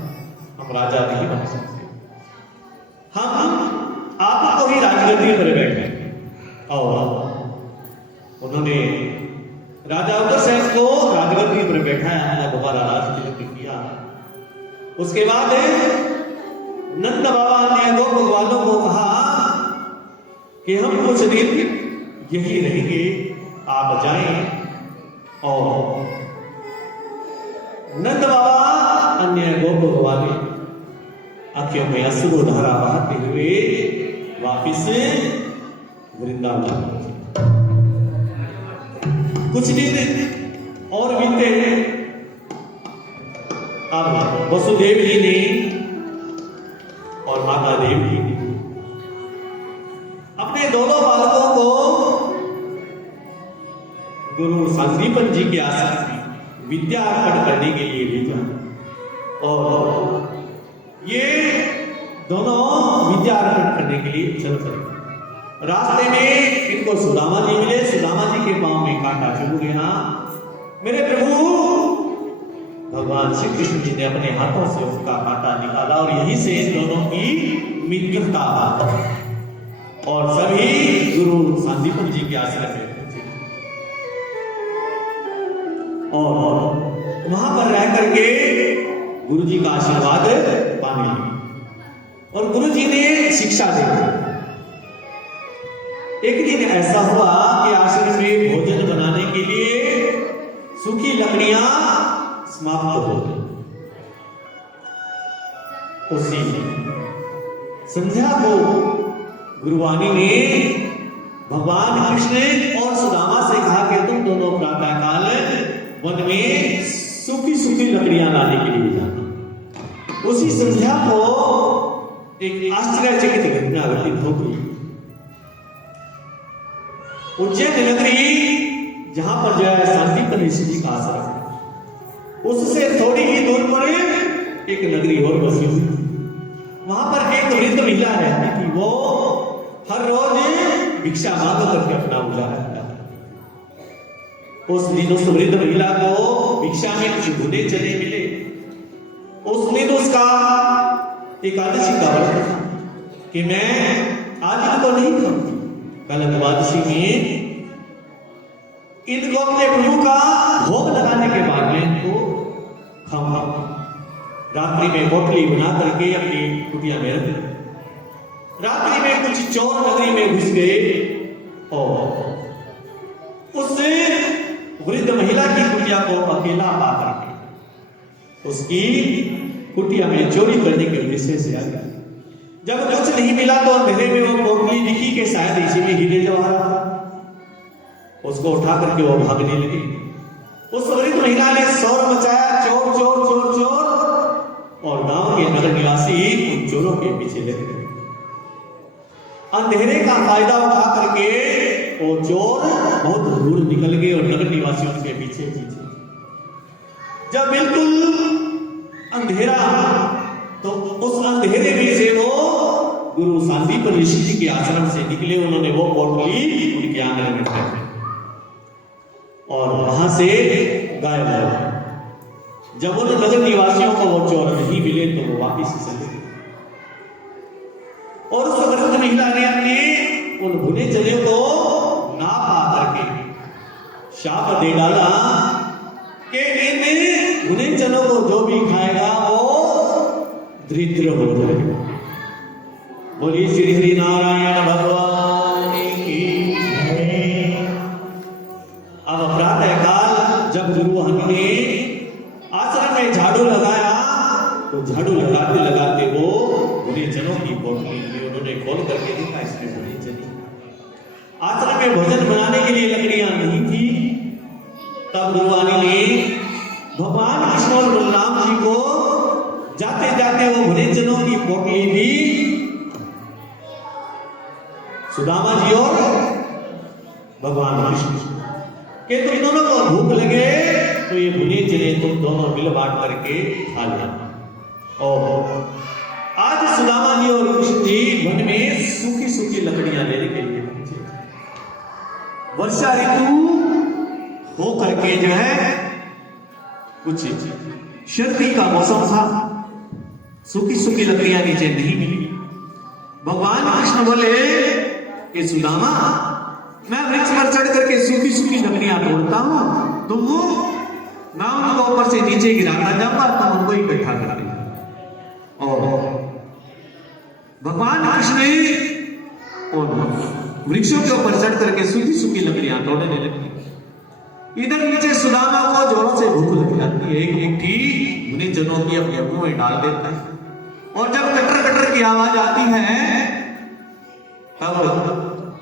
हम राजा नहीं बन सकते, हम आप को ही राजगद्दी पर बैठे। और उन्होंने राजा उग्रसेन को राजगद्दी पर बैठाया, दोबारा राजगद्दी किया। उसके बाद नंद बाबा ने दो भगवानों को कहा कि हम कुछ दिन यही रहेंगे, आप जाएं। और नंद बाबा अन्य गो भगवान आंखों में अश्रु धारा बहाते हुए वापिस वृंदावन पहुंचे। कुछ दिन और बीते। अब वसुदेव जी ने और माता देवी अपने दोनों बालकों को गुरु संदीपन जी के आश्रम में विद्या अर्पण करने के लिए भेजा। और ये दोनों विद्या अर्पण करने के लिए चल पड़े। रास्ते में इनको सुदामा जी मिले। सुदामा जी के पांव में कांटा चुभ गया। मेरे प्रभु भगवान श्री कृष्ण जी ने अपने हाथों से उसका कांटा निकाला और यहीं से इन दोनों की मित्रता और सभी गुरु संदीपन जी के आश्रम में पहुंचे और वहां पर रह करके गुरु जी का आशीर्वाद पाने लगे और गुरु जी ने शिक्षा दी। एक दिन ऐसा हुआ कि आश्रम में भोजन बनाने के लिए सूखी लकड़ियां समाप्त हो गई। उसी संध्या को गुरुवाणी ने भगवान कृष्ण और सुदामा से कहा कि तुम दोनों प्रातः काल वन में सूखी सूखी लकड़ियां लाने के लिए जाना। उसी संध्या को एक आश्चर्यचकित घटना घटित हो गई। उज्जैन नगरी जहां पर जो है संदीपन ऋषि जी का आश्रम है, उससे थोड़ी ही दूर पर एक नगरी और बसी हुई थी। वहां पर एक वृद्ध महिला रहती थी। वो हर रोज भिक्षा मांग करके अपना गुजारा करता था। उस दिन उस वृद्ध महिला को भिक्षा में कुछ भुने चने मिले। उस दिन उसका एकादशी का व्रत था कि मैं आज तो नहीं खाऊंगी, कल द्वादशी में इनको अपने प्रभु का भोग लगाने के बाद में इनको खम रात्रि में पोटली बना करके अपनी कुटिया में रख दी। रात्रि में कुछ चोर नगरी में घुस गए और उस वृद्ध महिला की कुटिया को अकेला पा करके उसकी कुटिया में चोरी करने के उद्देश्य से आ गया। जब कुछ नहीं मिला तो अंधेरे में वो पोटली दिखी के शायद इसी में हीरे जवाहरात, उसको उठा करके वो भागने लगी। उस वृद्ध महिला ने शोर मचाया, चोर चोर चोर चोर, और गांव के नगर निवासी उन चोरों के पीछे लग गए। अंधेरे का फायदा उठा करके वो चोर बहुत दूर निकल गए और नगर निवासियों के पीछे पीछे। जब बिल्कुल अंधेरा, तो उस अंधेरे में से वो गुरु सांदीपनि ऋषि जी के आश्रम से निकले। उन्होंने वो पोटली उनके आंगन में रख दी और वहां से गायब हो गए। जब उन नगर निवासियों को वो चोर नहीं मिले तो वो वापिस चले गए और उस वृद्ध महिला ने अपने उन भुने चने को ना पा करके शाप दे डाला कि इन भुने चनों को जो भी खाएगा वो दरिद्र हो जाएगा। बोलिए श्री हरि नारायण भगवान की जय। अब प्रातः काल जब गुरु ने आश्रम में झाड़ू लगाया तो झाड़ू लगाते लगाते वो भुने चनों की पोटली उन्होंने खोल करके देखा, इसमें भुनी चने। आश्रम में भोजन बनाने के लिए लकड़ियां नहीं थी। तब गुरुवाणी ने भगवान कृष्ण और बलराम जी को जाते जाते वो भुने चनों की पोटली दी। सुदामा जी और भगवान कृष्ण के तुम दोनों को भूख लगे तो ये भुने चने तुम दोनों मिल बांट करके खा लेना। और आज सुदामा जी और कृष्ण जी वन में सूखी सूखी लकड़ियां लेने के लिए पहुंचे। वर्षा ऋतु हो करके जो है कुछ सर्दी का मौसम था, सूखी सूखी लकड़ियां नीचे नहीं मिली। भगवान कृष्ण बोले कि सुदामा, मैं वृक्ष पर चढ़ करके सूखी सूखी लकड़ियां तोड़ता हूं, तुम मैं उनको ऊपर से नीचे गिराता जाऊंगा, तुम उनको इकट्ठा कर लेना। और भगवान कृष्ण ने और वृक्षों के ऊपर चढ़ करके सूखी सूखी लकड़ियां तोड़ने लगी। इधर नीचे सुदामा को जोरों से भूख लग जाती है। एक मुट्ठी भुने चनों की अपने मुंह में डाल देता है और जब कटर कटर की आवाज आती है तब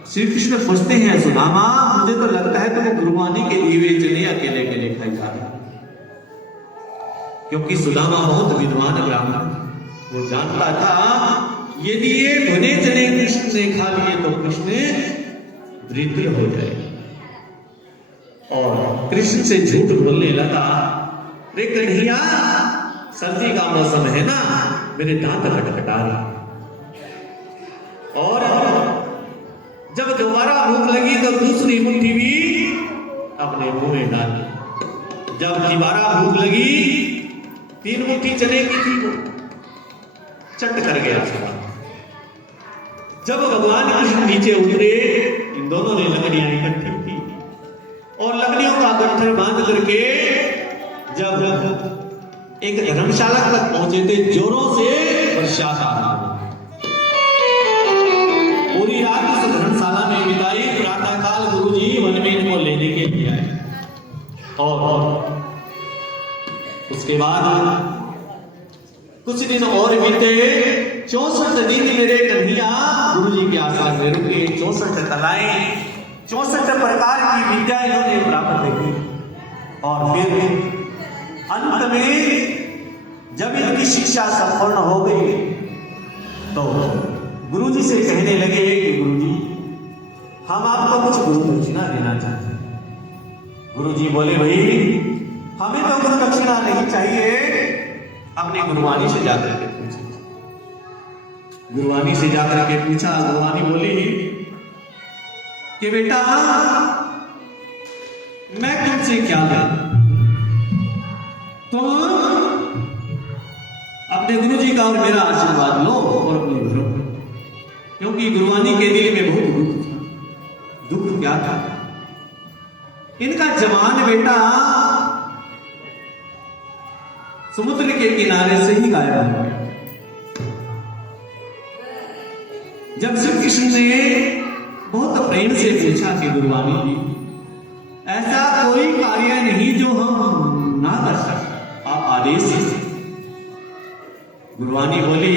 श्री कृष्ण पूछते हैं, सुदामा, मुझे तो लगता है तुम्हें गुरुवाणी के दिए हुए चने अकेले अकेले खाई जा रहे। क्योंकि सुदामा बहुत विद्वान ब्राह्मण, वो जानता था यदि ये भुने चने कृष्ण ने खा लिए तो कृष्ण दरिद्र हो जाए। और कृष्ण से झूठ बोलने लगा, रे कन्हैया, सर्दी का मौसम है ना, मेरे दांत खटखटा रहे। और जब दोबारा भूख लगी तो दूसरी मुट्ठी भी अपने मुंह में डाली। जब दोबारा भूख लगी, 3 मुट्ठी चने की थी, वो चट कर गया। जब भगवान कृष्ण नीचे उतरे, इन दोनों ने लकड़ियां इकट्ठी की और लकड़ियों का गट्ठर बांध करके जब एक धर्मशाला तक पहुंचे थे, जोरों से वर्षा आ रही। पूरी रात उस धर्मशाला में बिताई। प्रातः काल गुरुजी वन में इनको लेने के लिए आए और उसके बाद कुछ दिन और बीते। 64 दिन मेरे कन्हैया गुरुजी के आश्रम में रुके। 64 कलाएं, 64 प्रकार की विद्या इन्होंने प्राप्त की। और फिर अंत में जब इनकी शिक्षा संपूर्ण हो गई तो गुरुजी से कहने लगे कि गुरुजी, हम आपको कुछ गुरु दक्षिणा देना चाहते हैं। गुरुजी बोले, भाई हमें तो गुरु दक्षिणा नहीं चाहिए, अपने गुरुवाणी से जाकर के पूछे। गुरुवाणी से जाकर के पूछा। गुरुवाणी बोली कि बेटा, मैं तुमसे क्या लें, तुम अपने गुरुजी का और मेरा आशीर्वाद लो और अपने घरों में। क्योंकि गुरुवाणी के दिल में बहुत दुख था। दुख क्या था? इनका जवान बेटा समुद्र के किनारे से ही गायब हो गया। जब श्री कृष्ण ने बहुत प्रेम से पूछा कि गुरुवाणी जी, ऐसा कोई कार्य नहीं जो हम ना कर सकते, आप आदेश दीजिए। गुरुवाणी बोली,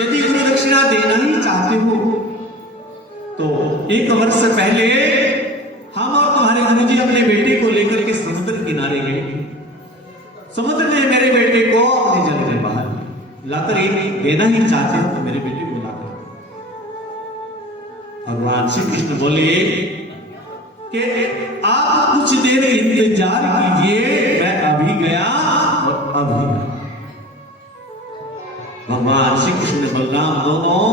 यदि गुरु दक्षिणा देना ही चाहते हो तो 1 वर्ष पहले हम और तुम्हारे गुरुजी अपने बेटे को लेकर के समुद्र किनारे गए। समुद्र ने मेरे बेटे को अपने जल में बाहर लाकर देना ही चाहते हो तो मेरे बेटे को लाकर। भगवान श्री कृष्ण बोले कि आप कुछ देर इंतजार कीजिए, मैं अभी गया और अभी गया। भगवान श्री कृष्ण ने बलराम दोनों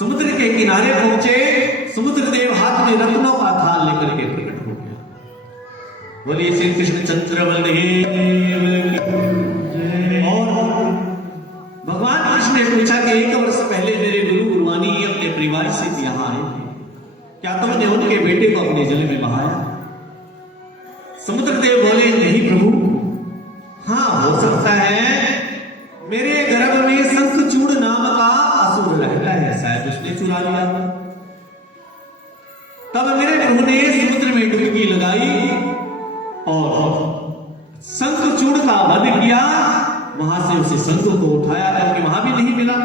समुद्र के किनारे पहुंचे। समुद्र देव हाथ में रत्नों का थाल लेकर के प्रकट हो गया। बोलिए श्री कृष्ण चंद्र बलदेव की। और भगवान कृष्ण ने पूछा कि 1 वर्ष पहले मेरे गुरु गुरुवाणी अपने परिवार से यहाँ आए थे, क्या तुमने उनके बेटे को अपने जल में बहाया? समुद्र देव बोले, नहीं प्रभु, हाँ हो सकता है मेरे गर्भ में शंखचूड़ नाम का असुर रहता है, शायद उसने चुरा लिया। तब मेरे प्रभु ने समुद्र में डुबकी लगाई और शंखचूड़ का वध किया। वहां से उसे शंख को उठाया क्योंकि वहां भी नहीं मिला।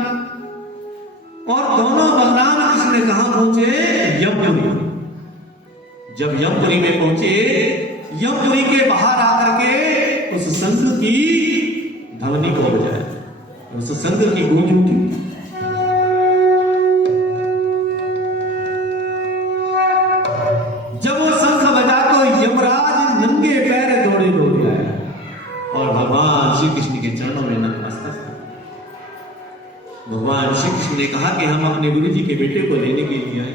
और दोनों बलराम कृष्ण कहां पहुंचे? यमपुरी। जब यमपुरी में पहुंचे, यमपुरी के बाहर आकर के उस शंख की ध्वनि को बजाया, उस शंख की गूंज उठी। जब वो शंख बजा तो यमराज नंगे पैर दौड़े आए और भगवान श्री कृष्ण के चरणों में नतमस्तक। भगवान श्री कृष्ण ने कहा कि हम अपने गुरु जी के बेटे को लेने के लिए आए।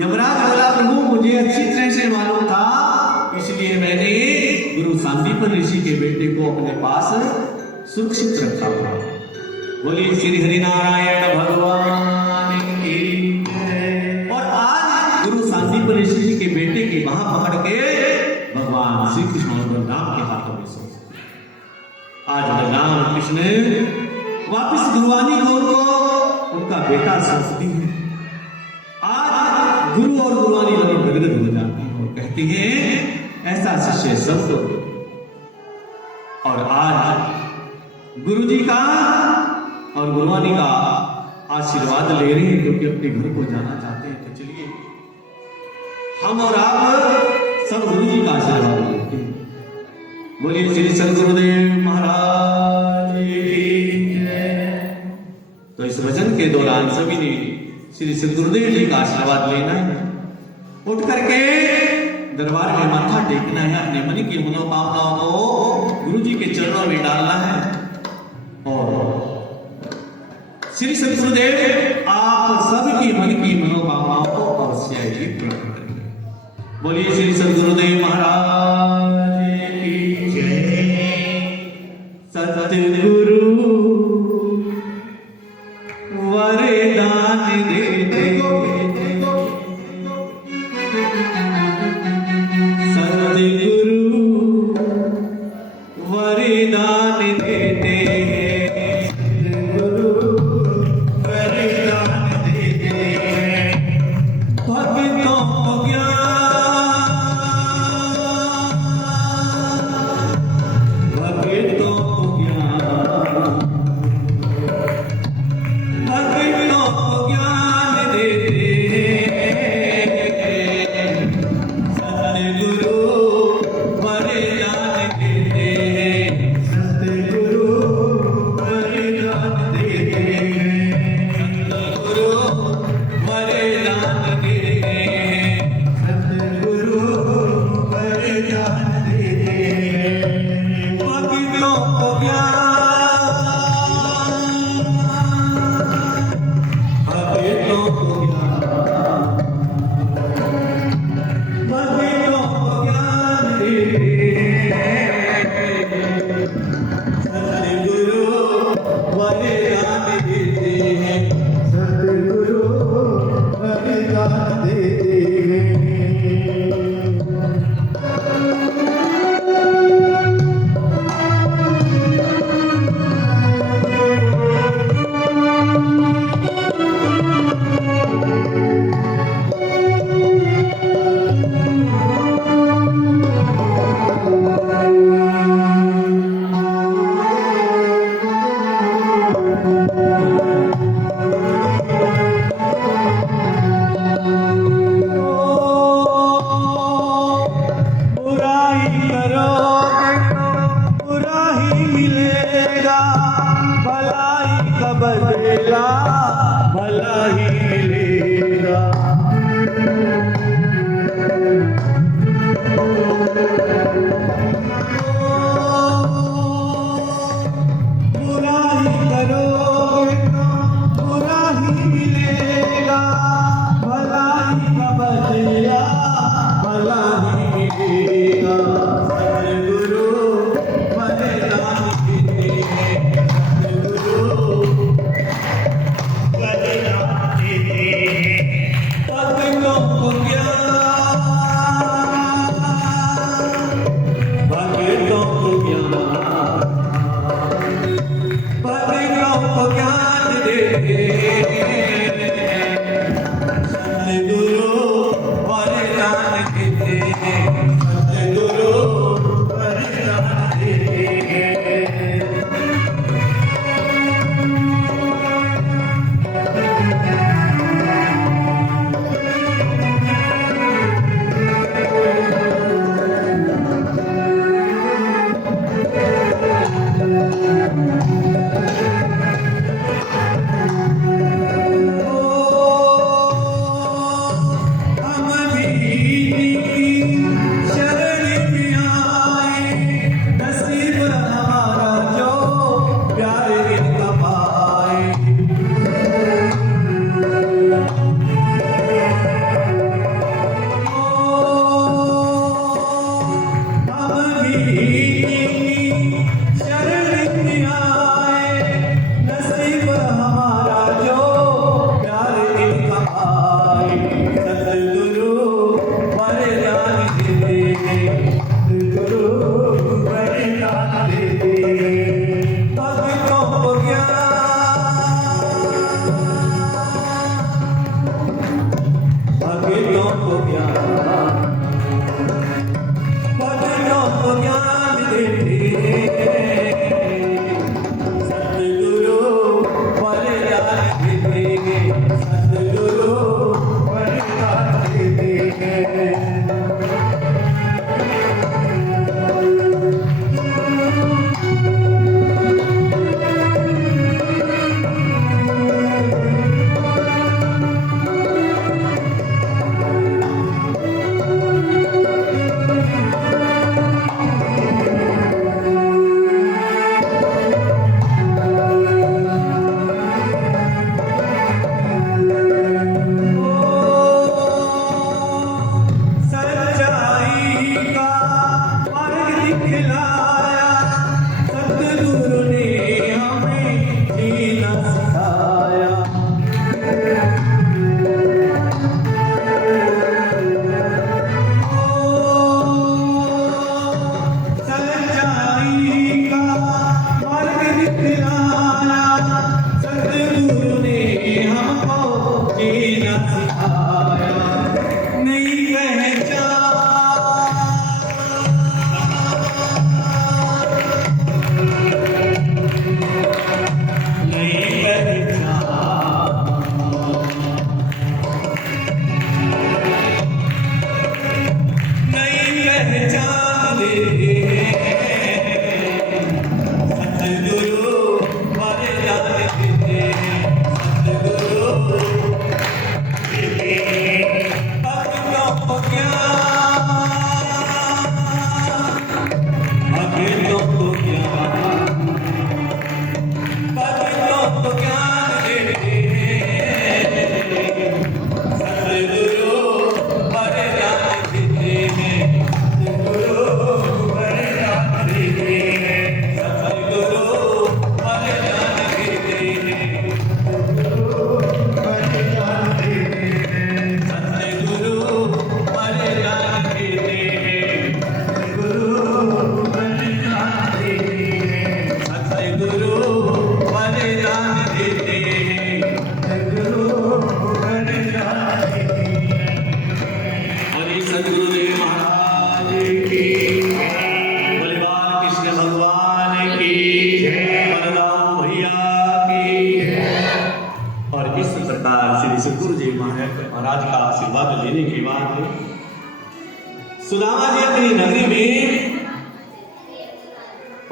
यमराज बोला, प्रभु मुझे अच्छी तरह से मालूम था, इसलिए मैंने गुरु सांदीपन ऋषि के बेटे को अपने पास सुरक्षित रखा हुआ। बोलिए श्री हरिनारायण भगवान की। और आज गुरु सांदीपन ऋषि जी के बेटे की बाह पकड़ के भगवान श्री कृष्ण और बलराम के हाथों में सौंप। आज बलराम कृष्ण वापिस गुरुवाणी को उनका बेटा सौंपती है। आज गुरु और गुरुवाणी दोनों प्रगट हो जाती है और कहती है ऐसा शिष्य सबको। और आज गुरुजी का और गुरुवाणी का आशीर्वाद ले रहे हैं क्योंकि अपने घर को जाना चाहते हैं। तो चलिए हम और आप सब गुरुजी का आशीर्वाद लेते हैं। बोलिए श्री सद्गुरुदेव महाराज की जय। तो इस भजन के दौरान सभी ने श्री सद्गुरुदेव जी का आशीर्वाद लेना है। उठ करके दरबार में माथा टेकना है, अपने मन की मनोकामनाओं को गुरु जी के चरणों में डालना है। और श्री सद्गुरुदेव आप सबकी मन की मनोकामनाओं को अवश्य ही पूर्ण करेंगे। बोलिए श्री सद्गुरुदेव महाराज की जय। सतगुरु वरदान देते, वरदान देते, गुरु वरदान देते, भक्तों को ज्ञान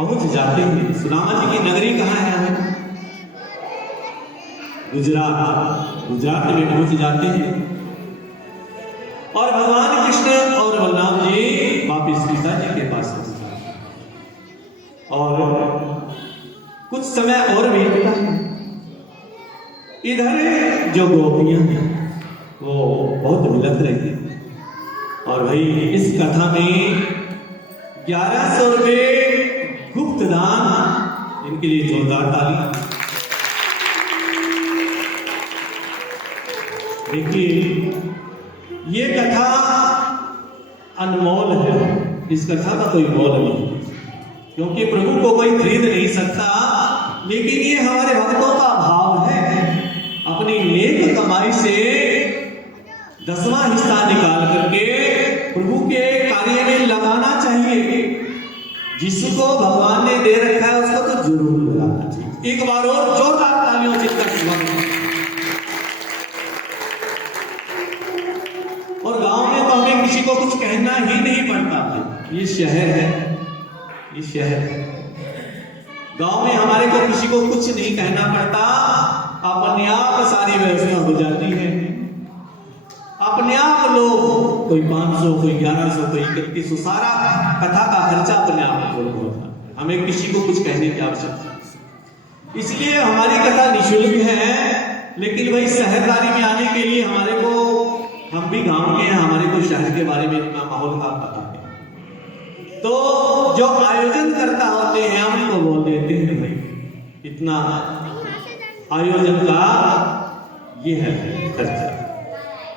पहुंच जाते हैं। सुदामा जी की नगरी कहाँ है? गुजरात। गुजरात में पहुंच जाते हैं और भगवान कृष्ण और बलराम जी वापिस सीता जी के पास पहुंच जाते हैं। और कुछ समय और बीतता है। इधर जो गोपियां हैं वो बहुत विलख रही है। और भाई इस कथा में 1100 रुपये गुप्त दान, इनके लिए जोरदार ताली। देखिए ये कथा अनमोल है, इस कथा का कोई मोल नहीं, क्योंकि प्रभु को कोई खरीद नहीं सकता। लेकिन ये हमारे भक्तों का भाव है, अपनी नेक कमाई से 10वां हिस्सा निकाल करके प्रभु के कार्य में लगाना चाहिए। जिसको भगवान ने दे रखा है उसको तो जरूर लगाना चाहिए। एक बार और जोरदार तालियों से इसका स्वागत। और गांव में तो हमें किसी को कुछ कहना ही नहीं पड़ता। ये शहर है, ये शहर गांव में हमारे को किसी को कुछ नहीं कहना पड़ता। अपने आप सारी व्यवस्था हो जाती है। अपने आप लोग कोई 500, कोई 1100, कोई 3100, सारा कथा का खर्चा अपने आप होता। हमें किसी को कुछ कहने की आवश्यकता नहीं। इसलिए हमारी कथा निःशुल्क है। लेकिन वही शहरदारी में आने के लिए हमारे को, हम भी गांव के हैं, हमारे को शहर के बारे में इतना माहौल का पता है। तो जो आयोजन करता होते हैं हम उनको बोल देते हैं भाई इतना आयोजन का ये है खर्चा,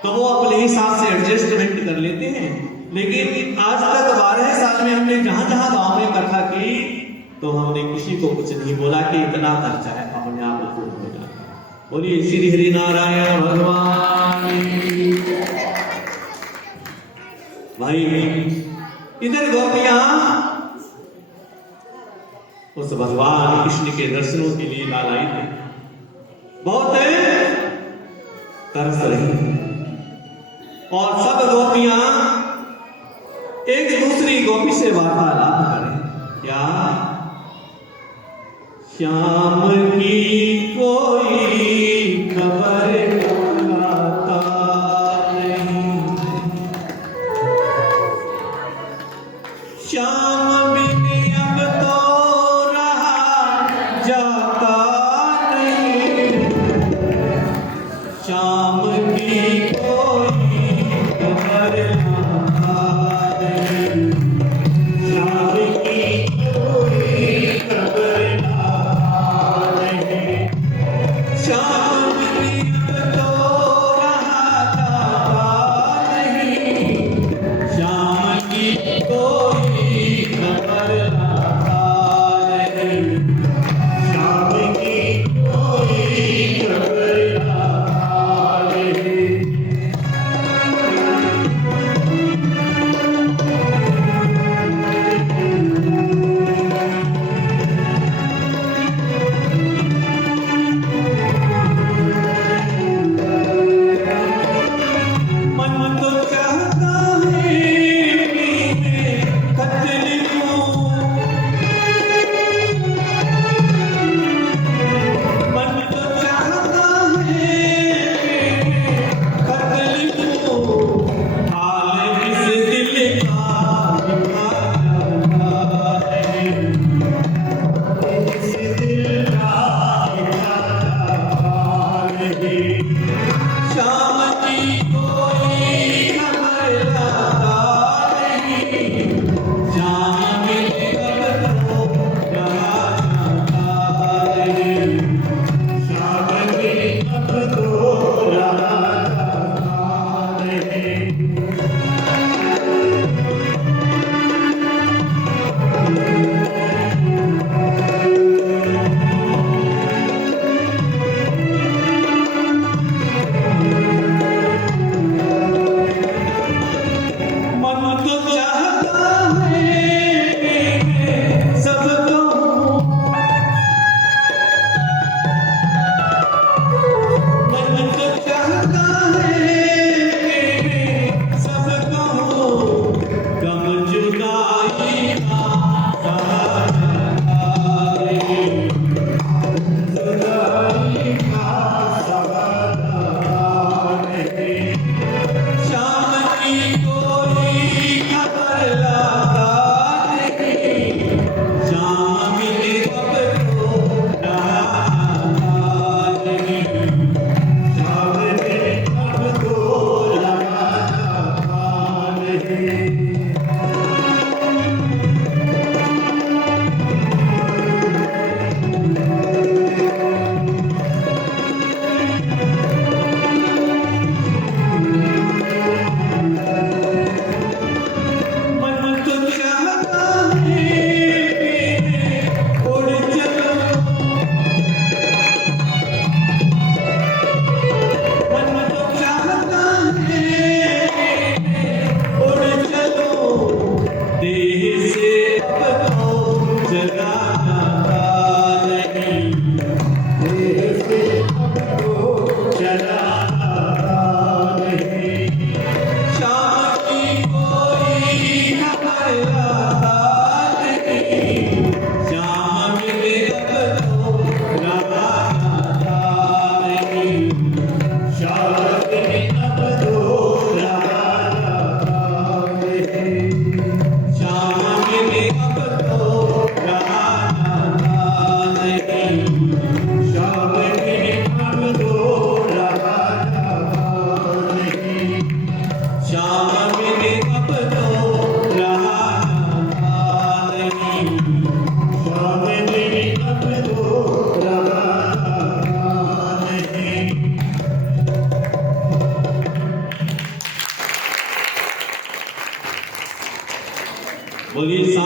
तो वो अपने हिसाब से एडजस्टमेंट कर लेते हैं। लेकिन आज तक 12 साल में हमने जहां जहां गांव में कथा की तो हमने किसी को कुछ नहीं बोला कि इतना खर्चा है, अपने आप पूर्ण हो जाता है। बोलिए श्री हरि नारायण भगवान। भाई इधर गोपियां उस भगवान कृष्ण के दर्शनों के लिए लालाई थे, बहुत तरस रही। और सब गोपियां एक दूसरी गोपी से वार्तालाप करें। क्या श्याम की कोई खबर लाता नहीं, श्याम बिन अब तो रहा जाता नहीं, श्याम की कोई खबर लाता नहीं, श्याम की कोई खबर लाता नहीं, श्याम बिन अब तो रहा जाता नहीं, श्याम की कोई खबर लाता नहीं, श्याम की कोई खबर लाता नहीं। मन तो चाहता है कि मैं कत्ल लूं, मन तो चाहता है कि मैं कत्ल लूं, हाल इस दिल का लिखा जाता है, इस दिल का लिखा जाता है। श्याम की कोई खबर लाता नहीं, श्याम बिन अब तो रहा जाता नहीं, श्याम बिन अब तो रहा जाता नहीं। मन तो चाहता है कि मैं सब कहूं, मन तो चाहता है कि मैं सब कहूं, गम जुदाई का सहा जाता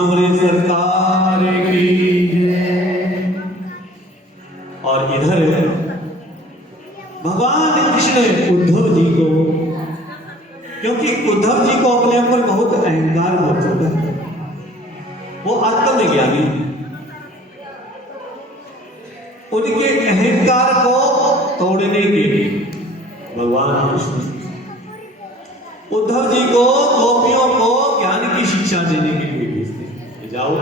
सांवरे सरकार की जय। और इधर भगवान कृष्ण उद्धव जी को, क्योंकि उद्धव जी को अपने ऊपर बहुत अहंकार हो चुका है, वो आत्मज्ञानी, उनके अहंकार को तोड़ने के लिए भगवान कृष्ण उद्धव जी को गोपियों को ज्ञान की शिक्षा देने के लिए भेजते हैं। जाओ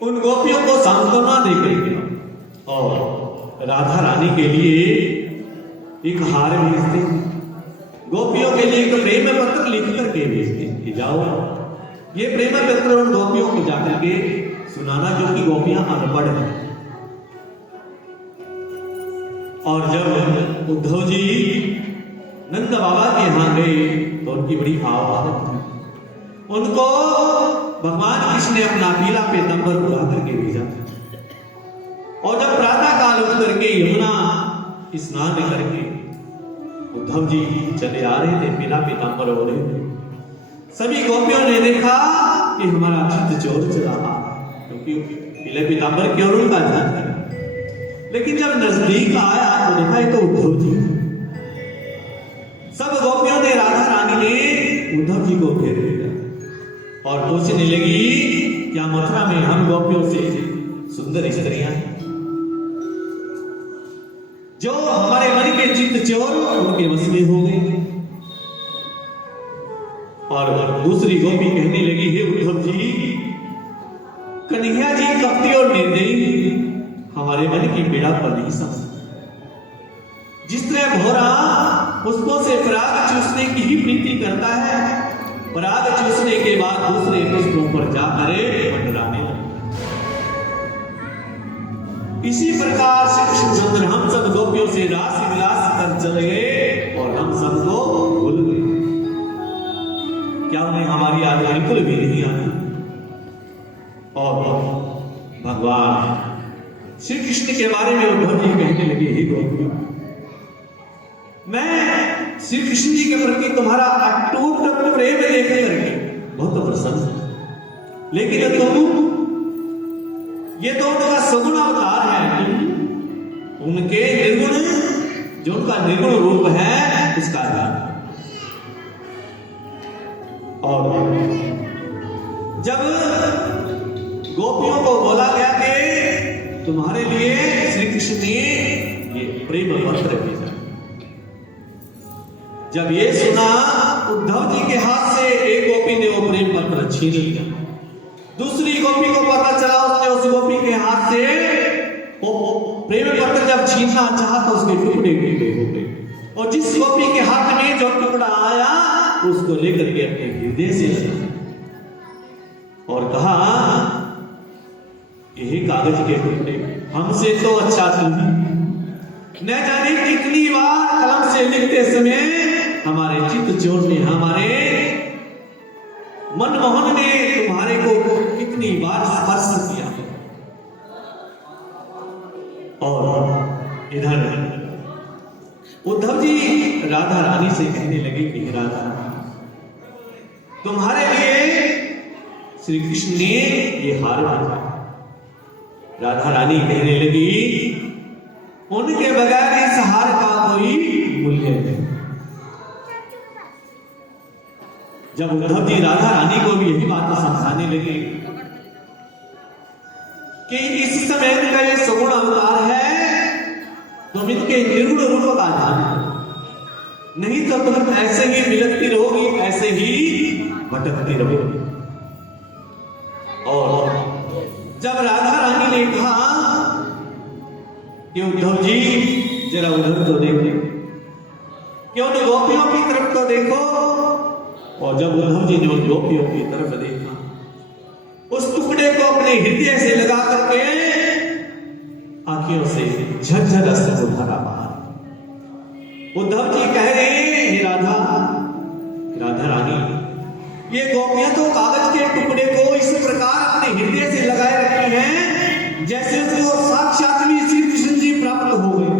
उन गोपियों को सांत्वना देकर और राधा रानी के लिए एक हार भेजते हैं, गोपियों के लिए एक प्रेम पत्र लिख करके भेजते हैं कि जाओ ये प्रेम पत्र उन गोपियों को जाकर के सुनाना, जो कि गोपियां अनपढ़ हैं। और जब उद्धव जी नंद बाबा के यहां गए तो उनकी बड़ी आवत थी, उनको भगवान कृष्ण ने अपना पीला पीतांबर उड़ा करके भेजा। और जब प्रातः काल उठ करके यमुना स्नान करके उद्धव जी चले आ रहे थे, पीला पीतांबर ओढ़े थे, सभी गोपियों ने देखा कि हमारा चित्त चोर चला रहा, क्योंकि पीले पीतांबर की ओर उनका ध्यान था। लेकिन जब नजदीक आया तो देखा ये तो उद्धव जी। सब गोपियों ने, राधा रानी ने उद्धव जी को घेर लिया और पूछने लगी, क्या मथुरा में हम गोपियों से सुंदर स्त्रियां हैं जो हमारे मन के चित्त चोर उनके वश में हो गए? और दूसरी गोपी कहने लगी, हे उद्धव जी, कन्हैया जी कपटी और निर्दयी हमारे मन की पीड़ा पर नहीं समझ। जिस तरह भौरा पुष्पों से पराग चूसने की ही प्रीति करता है, पराग चूसने के बाद दूसरे पुष्पों पर जाकर मंडराने लगता है। इसी प्रकार श्री कृष्णचंद्र हम सब गोपियों से रास विलास कर चले गए और हम सबको भूल गए। क्या उन्हें हमारी याद बिल्कुल भी नहीं आती? और भगवान श्री कृष्ण के बारे में उद्धव जी कहने लगे, हे गोपियों, मैं श्री कृष्ण जी के प्रति तुम्हारा अटूट प्रेम देख करके बहुत प्रसन्न हूं, लेकिन तुम, ये तो उनका सगुण अवतार है, उनके निर्गुण, जो उनका निर्गुण रूप है उसका ध्यान। और जब गोपियों को बोला गया कि तुम्हारे लिए श्री कृष्ण ने ये प्रेम पत्र भेजा, जब ये सुना उद्धव जी के हाथ से एक गोपी ने वो प्रेम पत्र छीन लिया, दूसरी गोपी को पता चला, उसने उस गोपी के हाथ से वो प्रेम पत्र जब छीनना चाहा तो उसके टुकड़े टुकड़े हो गए, और जिस गोपी के हाथ में जो टुकड़ा आया उसको लेकर के अपने हृदय से लगा और कहा, यही कागज के टुकड़े हमसे तो अच्छा तुम, न जाने कितनी बार कलम से लिखते समय हमारे चित्त चोर ने, हमारे मनमोहन ने तुम्हारे को कितनी बार स्पर्श किया। और इधर उद्धव जी राधा रानी से कहने लगे कि राधा रानी, तुम्हारे लिए श्री कृष्ण ने ये हार भेजा। राधा रानी कहने लगी, उनके बगैर इस हार का कोई मूल्य नहीं। जब उद्धव जी राधा रानी को भी यही बात समझाने लगे कि इस समय इनका ये सगुण अवतार है, तुम इनके निर्गुण रूप का ध्यान करो, नहीं तो तुम ऐसे ही बिलकती रहोगी, ऐसे ही भटकती रहोगी। और जब राधा रानी ने कहा कि उद्धव जी जरा उधर तो देखो, क्यों न गोपियों की तरफ तो देखो, और जब उद्धव जी ने उन गोपियों की तरफ देखा, उस टुकड़े को अपने हृदय से लगा करके आंखों से झरझर अश्रु धारा बाहर। उद्धव जी कह रहे, हे राधा, राधा रानी, ये गोपियां तो कागज के टुकड़े को इस प्रकार अपने हृदय से लगाए रखी हैं जैसे वो साक्षात में श्री कृष्ण जी प्राप्त हो गए।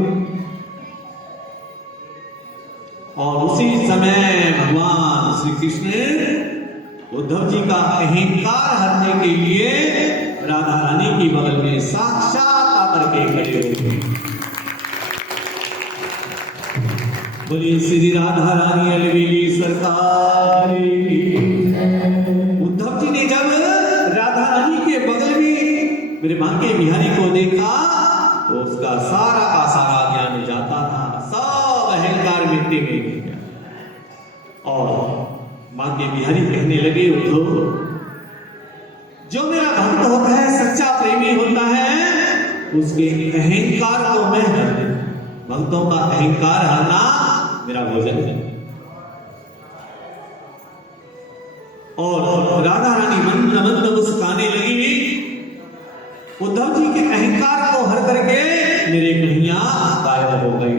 और उसी समय भगवान श्री कृष्ण उद्धव जी का अहंकार दिखाने के लिए राधा रानी की बगल में साक्षात आकर के खड़े हो गए। बोलिए श्री राधा रानी अलवेली सरकार की। उद्धव जी ने जब राधा रानी के बगल में मेरे बांके बिहारी को देखा तो उसका सारा का सारा ज्ञान जाता था, सब अहंकार मिट्टी में गिर गया। और बांके बिहारी कहने लगे, उद्धव जो मेरा भक्त होता है, सच्चा प्रेमी होता है, उसके अहंकार को मैं हर दूं। भक्तों का अहंकार हरना मेरा भोजन है। और राधा रानी मंद मंद मुस्काने लगी। उद्धव जी के अहंकार को हर करके मेरे कन्हैया गायब हो गई।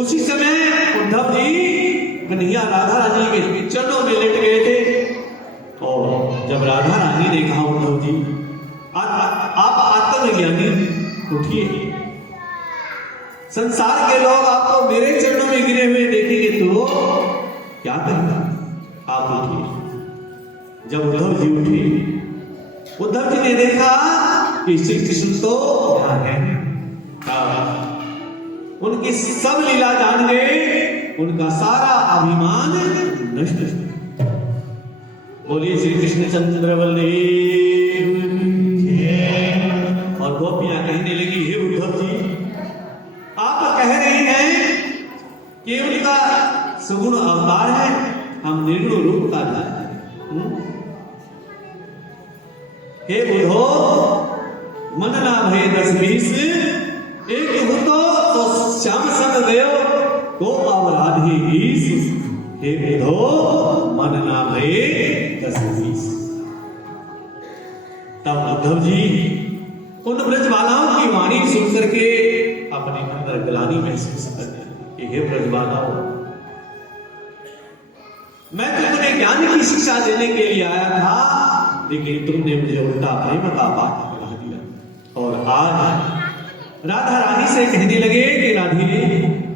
उसी समय उद्धव जी कन्हैया राधा रानी के चरणों में लेट गए थे। और जब राधा रानी ने कहा, उद्धव जी आप आत्मज्ञानी उठिए, संसार के लोग आपको मेरे चरणों में गिरे हुए देखेंगे तो क्या करेंगे, आप उठिए। जब उद्धव जी उठे, उद्धव जी ने देखा कि श्री कृष्ण तो यहाँ है। उनकी सब लीला जान गए, उनका सारा अभिमान नष्ट हो। बोलिए श्री कृष्ण चंद्र बलदेव। और गोपियां कहने लगी, हे उद्धव जी आप कह रहे हैं कि उनका सगुण अवतार है, हम निर्गुण रूप का धारण है। हे उद्धव मन ना भय 10-20, एक हो तो श्याम संग गयो को अपराधी ईश। हे उद्धव मन ना भय 10-20। तब उद्धव जी उन ब्रजबालाओं की वाणी सुन करके अपने अंदर ग्लानि महसूस करने लगे कि हे ब्रजबालाओं, मैं तो तुम्हें ज्ञान की शिक्षा देने के लिए आया था, लेकिन तुमने मुझे उल्टा प्रेम का पाठ पढ़ा दिया। और आज राधा रानी से कहने लगे कि राधे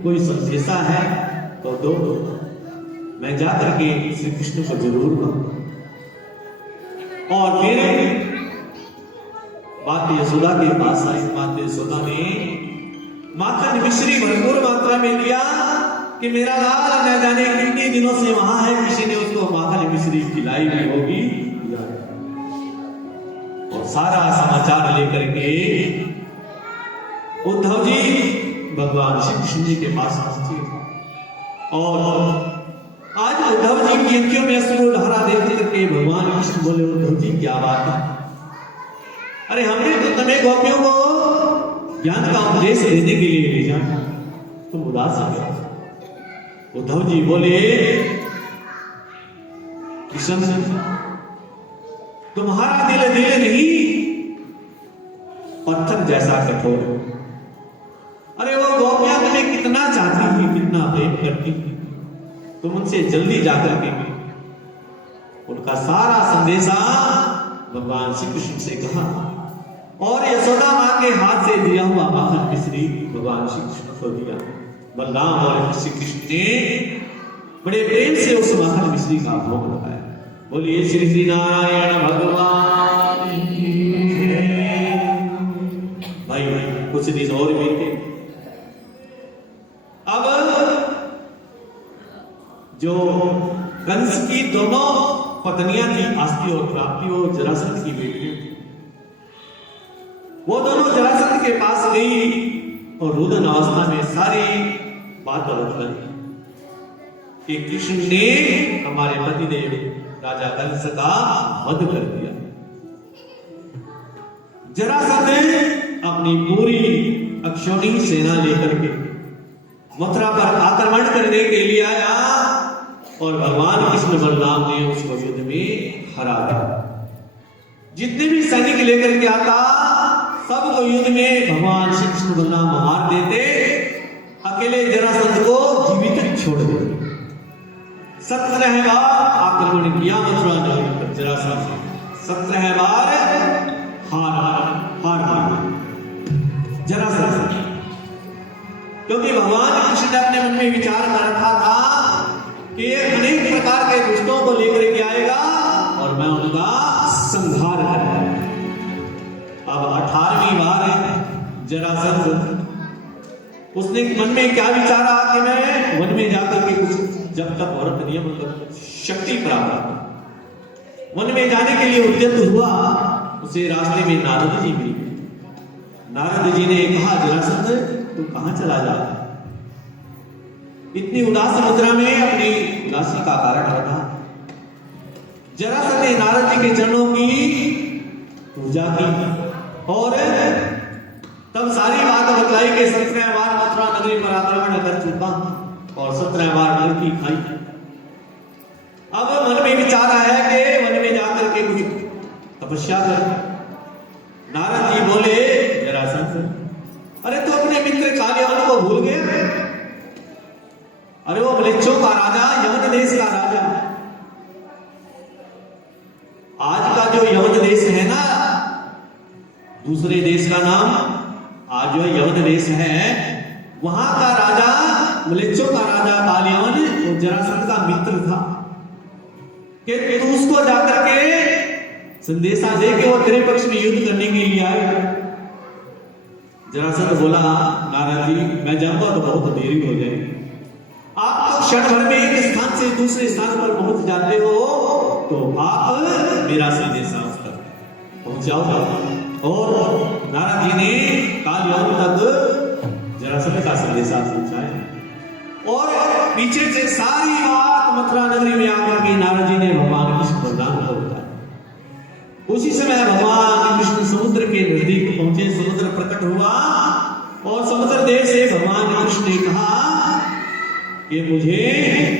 कोई संदेशा है तो दो, मैं जाकर के श्री कृष्ण को जरूर कहूं। और फिर माता यशोदा के पास आई। माता यशोदा ने माखन मिश्री भरपूर मात्रा में लिया कि मेरा लाल न जाने कितने दिनों से वहां है, किसी ने उसको माखन मिश्री खिलाई भी होगी। और सारा समाचार लेकर के उद्धव जी भगवान श्री कृष्ण जी के पास पहुंचे। और आज उद्धव जी की आंखों में अश्रु धारा देख करके भगवान कृष्ण बोले, उद्धव जी क्या बात है, अरे हमने तो तुम्हें गोपियों को ज्ञान का उपदेश देने के लिए भेजा, तुम उदास हो गए। उद्धव जी बोले, कृष्ण तुम्हारा दिल नहीं, पत्थर जैसा कठोर। अरे वो गोपियां तुम्हें कितना चाहती थी, कितना प्रेम करती थी, तुम उनसे जल्दी जाकर के उनका सारा संदेशा भगवान श्री कृष्ण से कहा। और यशोदा मां के हाथ से दिया हुआ माखन मिश्री भगवान श्री कृष्ण को दिया। बलराम और श्री कृष्ण ने बड़े प्रेम से उस माखन मिश्री का भोग लगाया। बोलिए श्री श्री नारायण भगवान की जय। भाई कुछ दिन और बीते। अब जो कंस की दोनों पत्नियां थी, आस्ती और प्राप्ति, वो जरासंध की बेटियां थी, वो दोनों जरासंध के पास गई और रुदन अवस्था में सारी बात बतलाई कि कृष्ण ने हमारे पतिदेव राजा कंस का वध कर दिया। जरासंध अपनी पूरी अक्षौणी सेना लेकर के मथुरा पर आक्रमण करने के लिए आया और भगवान कृष्ण बलराम ने उसको युद्ध में हरा दिया। जितने भी सैनिक लेकर के आता सबको युद्ध में भगवान श्री कृष्ण बलराम मार देते, अकेले जरासंध को जीवित छोड़ देते। 17 बार आक्रमण किया मथुरा नगरी पर जरासंध, 17 बार हार जरासंध। क्योंकि भगवान कृष्ण ने अपने मन में विचार कर रखा था कि ये अनेक प्रकार के दुष्टों को लेकर के आएगा और और मैं उनका संहार करूंगा। अब 18वीं बार जरासंध उसने मन में क्या विचारा कि मैं वन में जाकर के कुछ जब तक औरत नियम शक्ति प्राप्त वन में जाने के लिए उद्यत हुआ। उसे रास्ते में नारद जी मिले। नारद जी ने कहा, जरासंध तू कहां चला जा? इतनी उदास मुद्रा में अपनी उदासी का कारण बता। जरासंध ने नारद जी के चरणों की पूजा की और तब सारी बात बतलाई कि 17 बार मथुरा नगरी पर आक्रमण कर चुका और 17 बार नर की खाई। अब मन में विचार आया कि वन में जाकर के कुछ तपस्या कर। नारद जी बोले, जरासंध अरे तू अपने मित्र कालियवन को भूल गया? अरे वो म्लेच्छों का राजा, यवन देश का राजा। आज का जो यवन देश है ना, दूसरे देश का नाम आज जो यवन देश है, वहां का राजा म्लेच्छों का राजा कालियवन वो जरासंध का मित्र था कि तू उसको जाकर के संदेशा दे के वो तेरे पक्ष में युद्ध करने के लिए आए। जरासंध बोला, नारद जी मैं जाऊंगा तो बहुत देरी हो जाएगी। आप तो क्षण भर में एक स्थान से दूसरे स्थान पर पहुंच जाते हो, तो आप मेरा संदेशा उस तक पहुंचाओ। और नारद जी ने कालियवन तक जरासंध का संदेशा पहुंचाया और पीछे से सारी बात मथुरा नगरी में आकर के नारद जी ने भगवान कृष्ण बलराम को बताया। उसी समय भगवान कृष्ण समुद्र के नजदीक पहुंचे। समुद्र प्रकट हुआ और समुद्र देश से भगवान कृष्ण ने कहा कि मुझे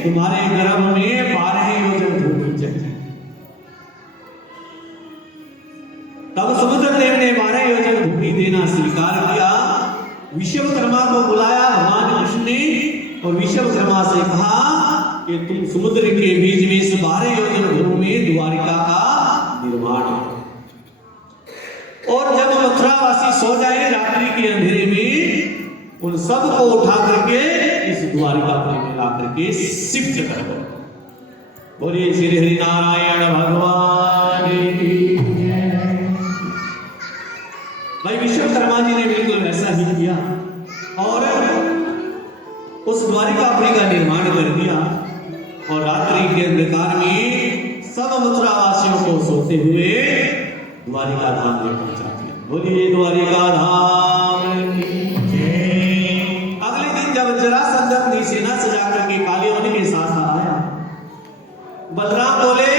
तुम्हारे गर्भ में 12 योजन भूमि चाहिए। तब समुद्र देव ने 12 योजन भूमि देना स्वीकार किया। विश्वकर्मा को बुलाया भगवान कृष्ण ने और विश्वकर्मा से कहा कि तुम समुद्र के बीच में इस 12 योजन भूमि में द्वारिका का निर्माण है। और जब मथुरावासी सो जाए रात्रि के अंधेरे में, उन सब को उठा करके इस द्वारिकापुरी में ला करके शिफ्ट कर दो। बोलिए श्री हरि नारायण भगवान की जय। भाई विश्वकर्मा जी ने बिल्कुल ऐसा ही किया और उस द्वारिकापुरी का निर्माण कर दिया। और रात्रि के अंधकार में सब मथुरावासियों को सोते हुए द्वारिका धाम में पहुंचा दिया। बोलिए द्वारिका धाम की जय। अगले दिन जब जरासंध अपनी सेना सजा करके कालियवन के साथ आया, बलराम बोले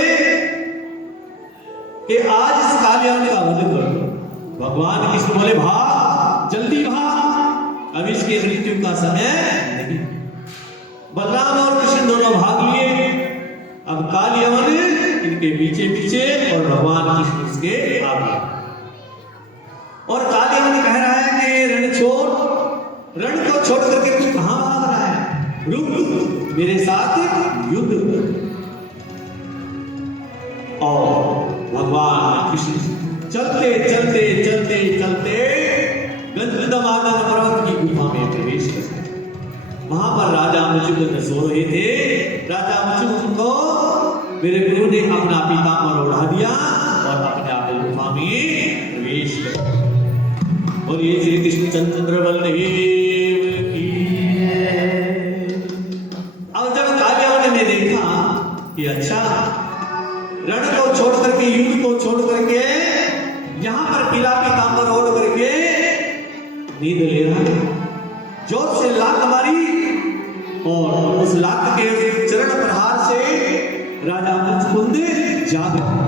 कि आज इस कालियवन का वध करो। भगवान कृष्ण बोले, भाग, जल्दी भाग, अब इसके मृत्यु का समय नहीं। बलराम और कृष्ण दोनों भाग लिए। अब कालियवन इनके पीछे पीछे और भगवान कृष्ण उसके आगे। और कालियवन कह रहा है कि रण छोड़, रण को छोड़ करके तू कहां भाग रहा है? रुक, मेरे साथ युद्ध कर। और भगवान कृष्ण चलते चलते चलते चलते गंधमादन पर्वत की गुफा में प्रवेश करते। वहां पर राजा मुचुकुंद सो रहे थे। राजा मुचुकुंद को मेरे गुरु ने अपना पीतांबर ओढ़ा दिया और अपने आप गुफा में प्रवेश कर। बोलिए श्री कृष्ण चंद्र बलदेव की जय। अब जब कालियवन ने देखा कि अच्छा, रण को छोड़ करके, युद्ध को छोड़ करके यहां पर पीला पीतांबर ओढ़ करके नींद ले रहा है, जोर से लात मारी और उस लात के चरण प्रहार से राजा मुचुकुंद जाग गए।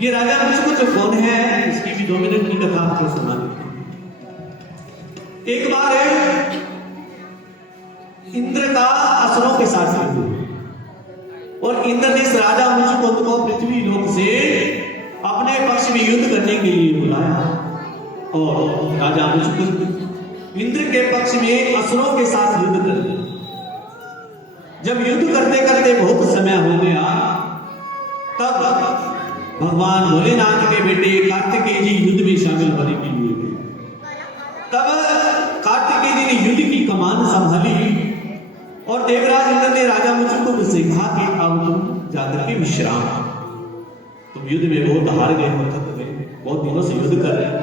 ये राजा मुचुकुंद कौन है, इसकी भी 2 मिनट की कथा आपको सुना देता हूं। एक बार इंद्र का असुरों के साथ युद्ध हुआ और इंद्र ने इस राजा मुचुकुंद को पृथ्वी लोक से अपने पक्ष में युद्ध करने के लिए बुलाया। और राजा मुचुकुंद इंद्र के पक्ष में असुरों के साथ युद्ध कर लिया। जब युद्ध करते करते बहुत समय हो गया, तब भगवान भोलेनाथ के बेटे कार्तिकेय जी युद्ध में शामिल होने के लिए गए। तब कार्तिकेय जी ने युद्ध की कमान संभाली और देवराज इंद्र ने राजा मुचुकुंद से कहा कि अब तुम जाकर के विश्राम। तुम युद्ध में बहुत हार गए हो, थक गए, बहुत दिनों से युद्ध कर रहे हो।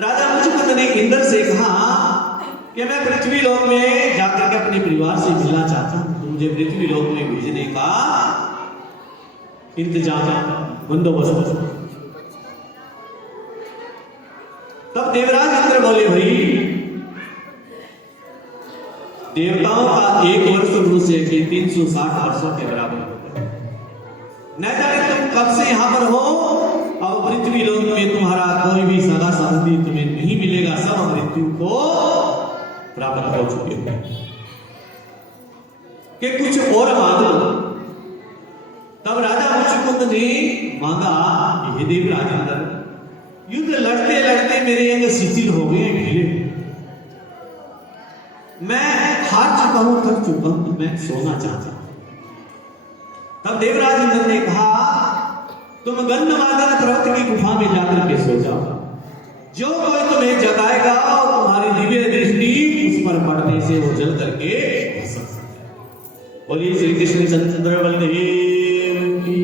राजा मुचकुंद ने इंद्र से कहा कि मैं पृथ्वी लोक में जाकर के अपने परिवार से मिलना चाहता हूं, तो मुझे पृथ्वी लोक में भेजने का इंतजाम बंदोबस्त। तब देवराज इंद्र बोले, भाई देवताओं का एक वर्ष मनुष्य के 360 वर्षों के बराबर होता है। न जाने तुम कब से यहां पर हो, और पृथ्वी लोक में तुम्हारा कोई भी सगा संबंधी तुम्हें नहीं मिलेगा, सब मृत्यु को प्राप्त हो चुके हो। कि कुछ और मांगो। तब राजा मुचकुंद ने मांगा, हे देवराज इंद्र, युद्ध लड़ते लड़ते मेरे अंग शिथिल हो गए, ढीले, मैं हार चुका हूं, थक चुका हूं, मैं सोना चाहता हूं। तब देवराज इंद्र ने कहा, तुम गंधमादन पर्वत की गुफा में जाकर के सो जाओ, जो कोई तुम्हें जगाएगा और तुम्हारी दिव्य दृष्टि उस पर पड़ने से वो जल करके भस्म हो जाए। बोलिए श्री कृष्ण चंद्र बलदेव की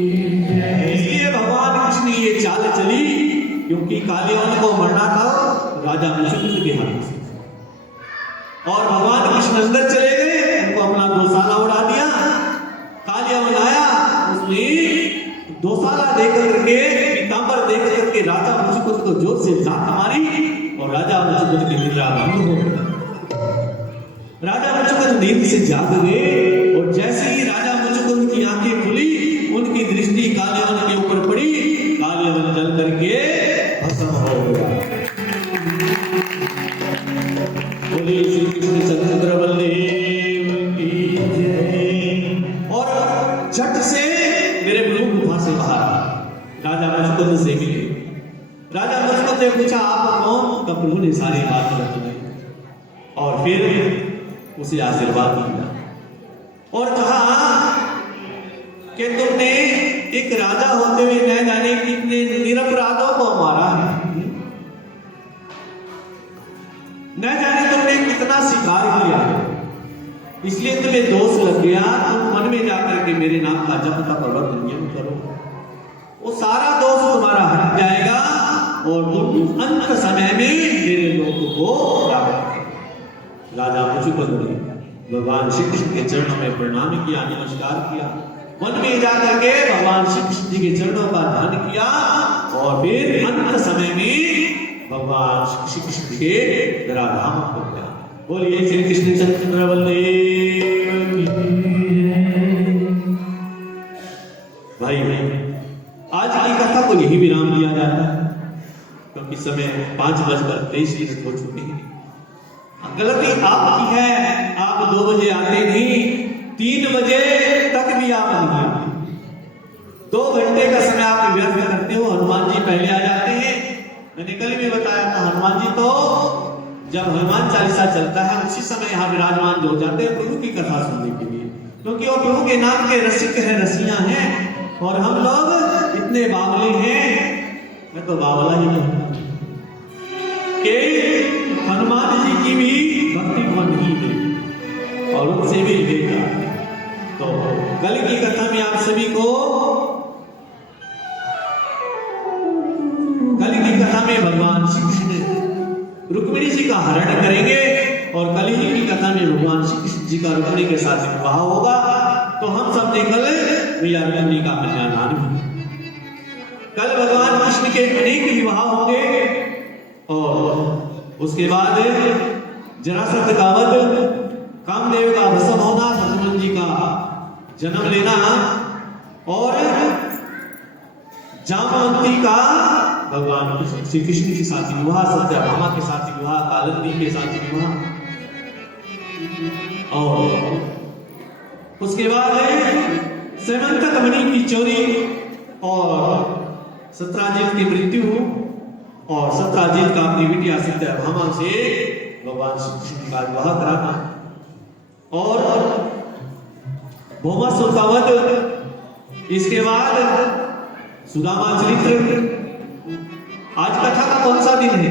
जय। इसलिए भगवान कृष्ण ये चाल चली, क्योंकि कालियान को मरना था राजा मुचकुंद के हाथ से, और भगवान कृष्ण अंदर चले गए, उनको अपना दोसाला उड़ा दिया। कालियावन आया, उसने दोसाला देकर के, पीतांबर देकर के राजा मुचकुंद को जोर से लात मारी, और राजा मुचकुंद की निद्रा भंग हो गई। राजा मुचकुंद नींद से जाग गए, और जैसे ही राजा मुचकुंद की आंखें खुली, उनकी दृष्टि कालियावन के ऊपर पड़ी, कालियावन जल करके भस्म हो गया। बोलिए श्री कृष्ण चंद्र बलदेव की जय। और झट से मेरे प्रभु गुफा से बाहर राजा मुचकुंद से मिले। राजा मुचकुंद ने पूछा, आप कौन? तब प्रभु ने सारी बात बताई, और फिर उसे आशीर्वाद दिया और कहा कि तुमने एक राजा होते हुए न जाने कितने निरपराधों को मारा है, न जाने तुमने कितना शिकार किया, इसलिए तुम्हें दोष लग गया। तुम मन में जाकर के मेरे नाम का जप तप और नियम करो, वो सारा दोष तुम्हारा हट जाएगा, और तुम अंत समय में मेरे लोक को प्राप्त करोगे। राजा मुचकुंद ने भगवान श्री कृष्ण के चरणों में प्रणाम किया, नमस्कार किया, मन में जाकर के भगवान श्री कृष्ण जी के चरणों का ध्यान किया, और फिर अंत समय में भगवान श्री कृष्ण के धराधाम हो गया। बोलिए श्री कृष्ण चंद्र बलदेव की जय। भाई आज की कथा को यही विराम दिया जाता है, क्योंकि समय 5:23 हो चुके हैं। गलती आपकी है, आप 2 बजे आते नहीं, 3 बजे तक भी आप नहीं आते। 2 घंटे का समय आप व्यर्थ करते हो। हनुमान जी पहले आ जाते हैं। मैंने कल भी बताया था, हनुमान जी तो जब हनुमान चालीसा चलता है उसी समय यहाँ विराजमान हो जाते हैं प्रभु की कथा सुनने के लिए, क्योंकि वो प्रभु के नाम के रसिक हैं, रसियां हैं, और हम लोग इतने बावले हैं। मैं तो बावला ही नहीं कि हनुमान जी की भी भक्ति मन ही है, और उनसे भी लेगा। तो कल की कथा में आप सभी को, कल की कथा में भगवान श्री कृष्ण रुक्मिणी जी का हरण करेंगे, और कल ही की कथा में भगवान श्री कृष्ण जी का रुक्मिणी के साथ विवाह होगा। तो हम सब ने कल मैया रुक्मिणी का कन्यादान भी, कल भगवान कृष्ण के अनेक विवाह होंगे, और उसके बाद जरासंध का वध, कामदेव का भस्म होना, शत्रुघ्न जी का जन्म लेना, और जामवंती का भगवान श्री कृष्ण के साथ विवाह, सत्यभामा के साथ विवाह, कालिंदी के साथ विवाह, और उसके बाद सेमंतक मणि की चोरी, और सत्राजित की मृत्यु, और सत्राजित का अपनी बिटिया सत्यभामा से भगवान श्री कृष्ण का विवाह कराना, और भौमासुर का वध। इसके बाद सुदामा चरित्र। आज कथा का कौन सा दिन है?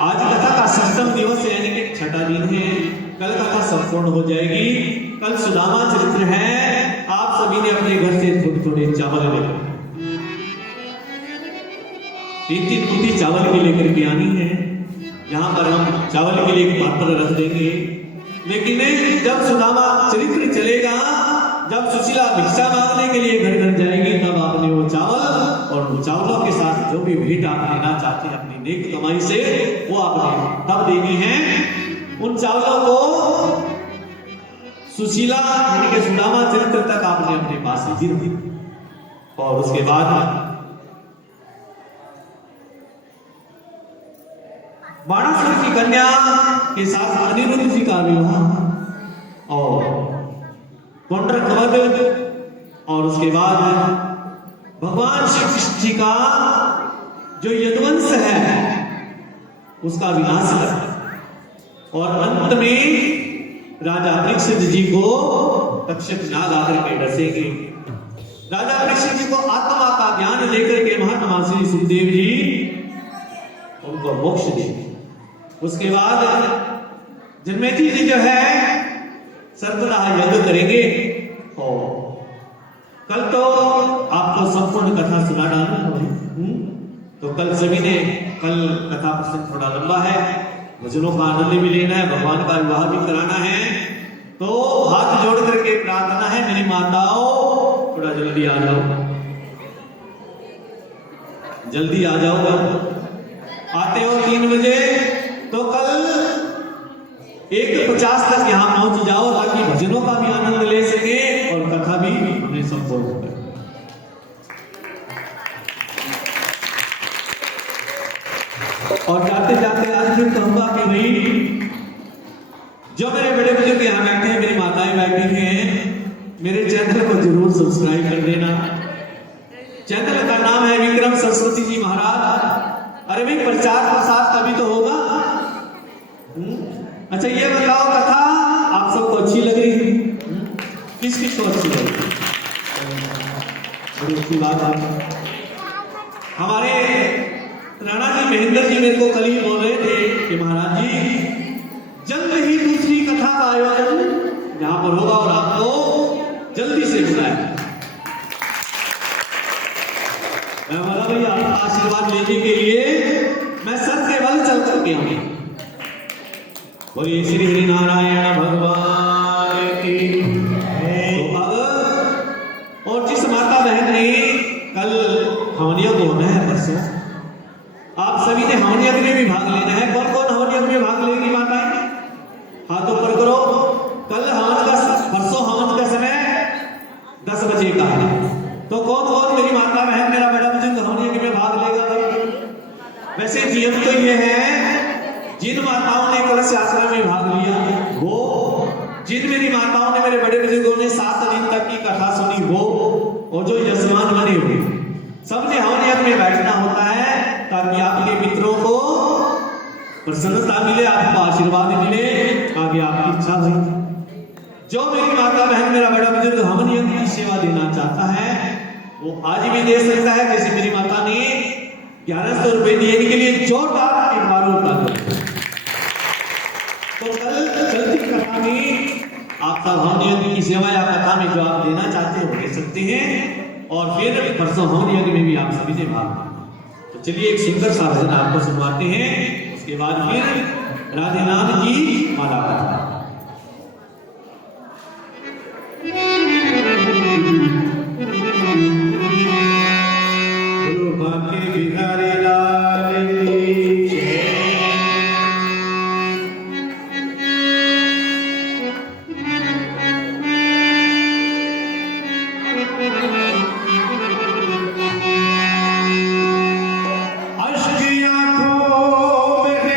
आज कथा का 6वां दिवस है, यानी कि 6ठा दिन है। कल कथा संपूर्ण हो जाएगी। कल सुदामा चरित्र है। आप सभी ने अपने घर से थोड़े थोड़े चावल ले 3-3 मुट्ठी चावल की लेकर के आनी है। यहाँ पर हम चावल के लिए एक पात्र रख देंगे। लेकिन जब सुदामा चरित्र चलेगा, जब सुशीला भिक्षा मांगने के लिए घर घर जाएगी, तब आपने वो चावल और उन चावलों के साथ जो भी भेंट आप लेना चाहते हैं अपनी नेक कमाई से, वो आपने तब देनी है। उन चावलों को सुशीला यानी कि सुदामा चरित्र तक आपने अपने पास ही रखी और उसके बाद बाणासुर की कन्या के साथ अनिरुद्ध जी का विवाह और पुंडरक वध और उसके बाद भगवान श्री कृष्ण जी का जो यदुवंश है उसका विनाश कर और अंत में राजा परीक्षित जी को तक्षक नाग आकर के डसेंगे। राजा परीक्षित जी को आत्मा का ज्ञान लेकर के महात्मा श्री सुखदेव जी उनको मोक्ष देंगे। उसके बाद जन्मेजय जी जो है सर्वदाह यज्ञ करेंगे और कल तो आपको संपूर्ण कथा सुना डालना। तो कल सभी ने कल कथा प्रसंग थोड़ा लंबा है, भजनों का आनंद भी लेना है, भगवान का विवाह भी कराना है। तो हाथ जोड़ करके प्रार्थना है मेरी माताओं थोड़ा जल्दी आ जाओ, जल्दी आ जाओ। आते हो 3 बजे तो कल 1:50 तक यहाँ पहुंच जाओ ताकि भजनों का भी आनंद ले सके और कथा भी हमने संपूर्ण कर। और जाते जाते आज फिर कहूंगा कि भाई जो मेरे बड़े बुजुर्ग यहाँ बैठे हैं, मेरी माताएं बैठी हैं, मेरे चैनल को जरूर सब्सक्राइब कर देना। चैनल का नाम है विक्रम सरस्वती जी महाराज। अरे भाई प्रचार प्रसार तभी तो होगा। अच्छा ये बताओ कथा आप सबको अच्छी लग रही है? किस किस को अच्छी लग रही? बड़ी अच्छी बात है। हमारे राणा जी महेंद्र जी मेरे को कल ही बोल रहे थे कि महाराज जी जल्द ही दूसरी कथा का आयोजन यहाँ पर होगा और आपको जल्दी से बुलाया। भैया आशीर्वाद लेने के लिए मैं सर के बल चल करके आऊंगी। बोलिए श्री हरि नारायण भगवान की। तो अब और जिस माता बहन ने कल हवन यज्ञ होना है परसों, आप सभी ने हवन यज्ञ में भी भाग लेना है। कौन कौन हवन यज्ञ में भाग लेगी माताएं? हाथों पर करो। कल हवन का परसों हवन का समय 10 बजे का है। तो कौन कौन मेरी माता बहन मेरा बड़ा बुजुर्ग हवन यज्ञ में भाग लेगा? वैसे नियम तो ये है जिन माताओं ने कलश यात्रा में भाग लिया वो, जिन मेरी माताओं ने मेरे बड़े बुजुर्गों ने 7 दिन तक की कथा सुनी वो, और जो यजमान बने हुए सबने हवन यज्ञ में बैठना होता है ताकि आपके मित्रों को प्रसन्नता मिले, आपको आशीर्वाद मिले, आगे आपकी इच्छा भई। जो मेरी माता बहन मेरा बड़ा बुजुर्ग हवन यज्ञ की सेवा देना चाहता है वो आज भी दे सकता है। जैसे मेरी माता ने 1100 रुपए दिए के लिए जोरदार एक बार होता। तो कल चलती कथा में आप सब हवन यज्ञ की सेवा या कथा में जो आप देना चाहते हो दे सकते हैं और फिर परसों हवन यज्ञ में भी आप सभी ने भाग लिया। तो चलिए एक सुंदर सा भजन आपको सुनवाते हैं, उसके बाद फिर राधे नाम की माला का। बाके बिहारी लाल की अश्क आंखों में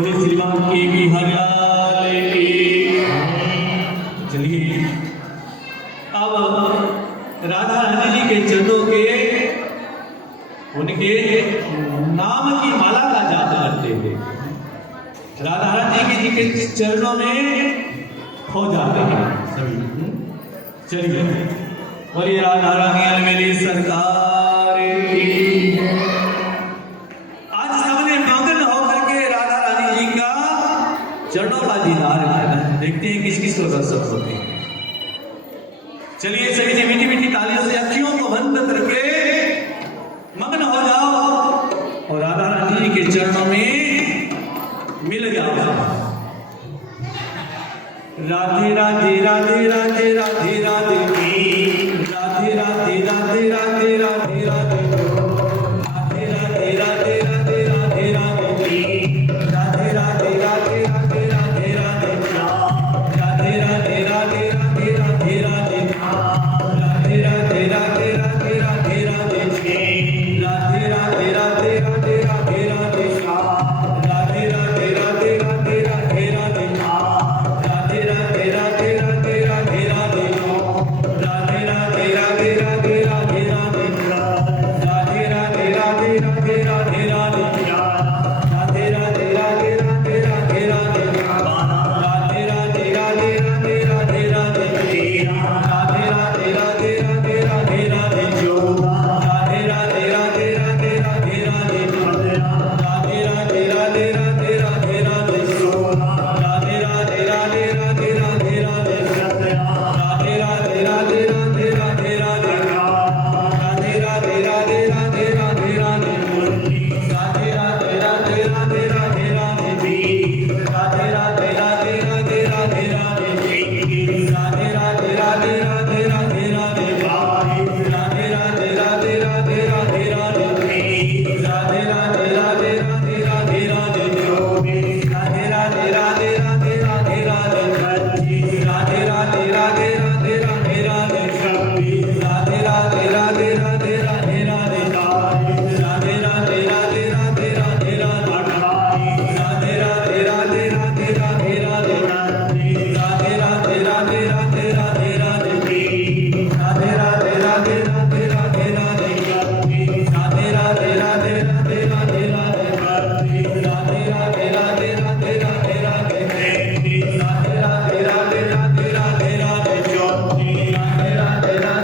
बोले श्रीमान के बिहार की। चलिए अब राधा रानी जी के चरणों के उनके नाम की माला का जाप करते हुए राधा रानी जी के चरणों में खो जाते हैं सभी। चलिए बोलिए राधा रानी मेरी सरकार की। आज सबने मगन होकर के राधा रानी जी का चरणों का दीदार है। देखते हैं किस किस को दर्शक होते हैं। चलिए सभी जी मीठी मीठी तालियों से अखियों को बंद करके मग्न हो जाओ और राधा रानी के चरणों में मिल जाओ। राधे राधे राधे राधे राधे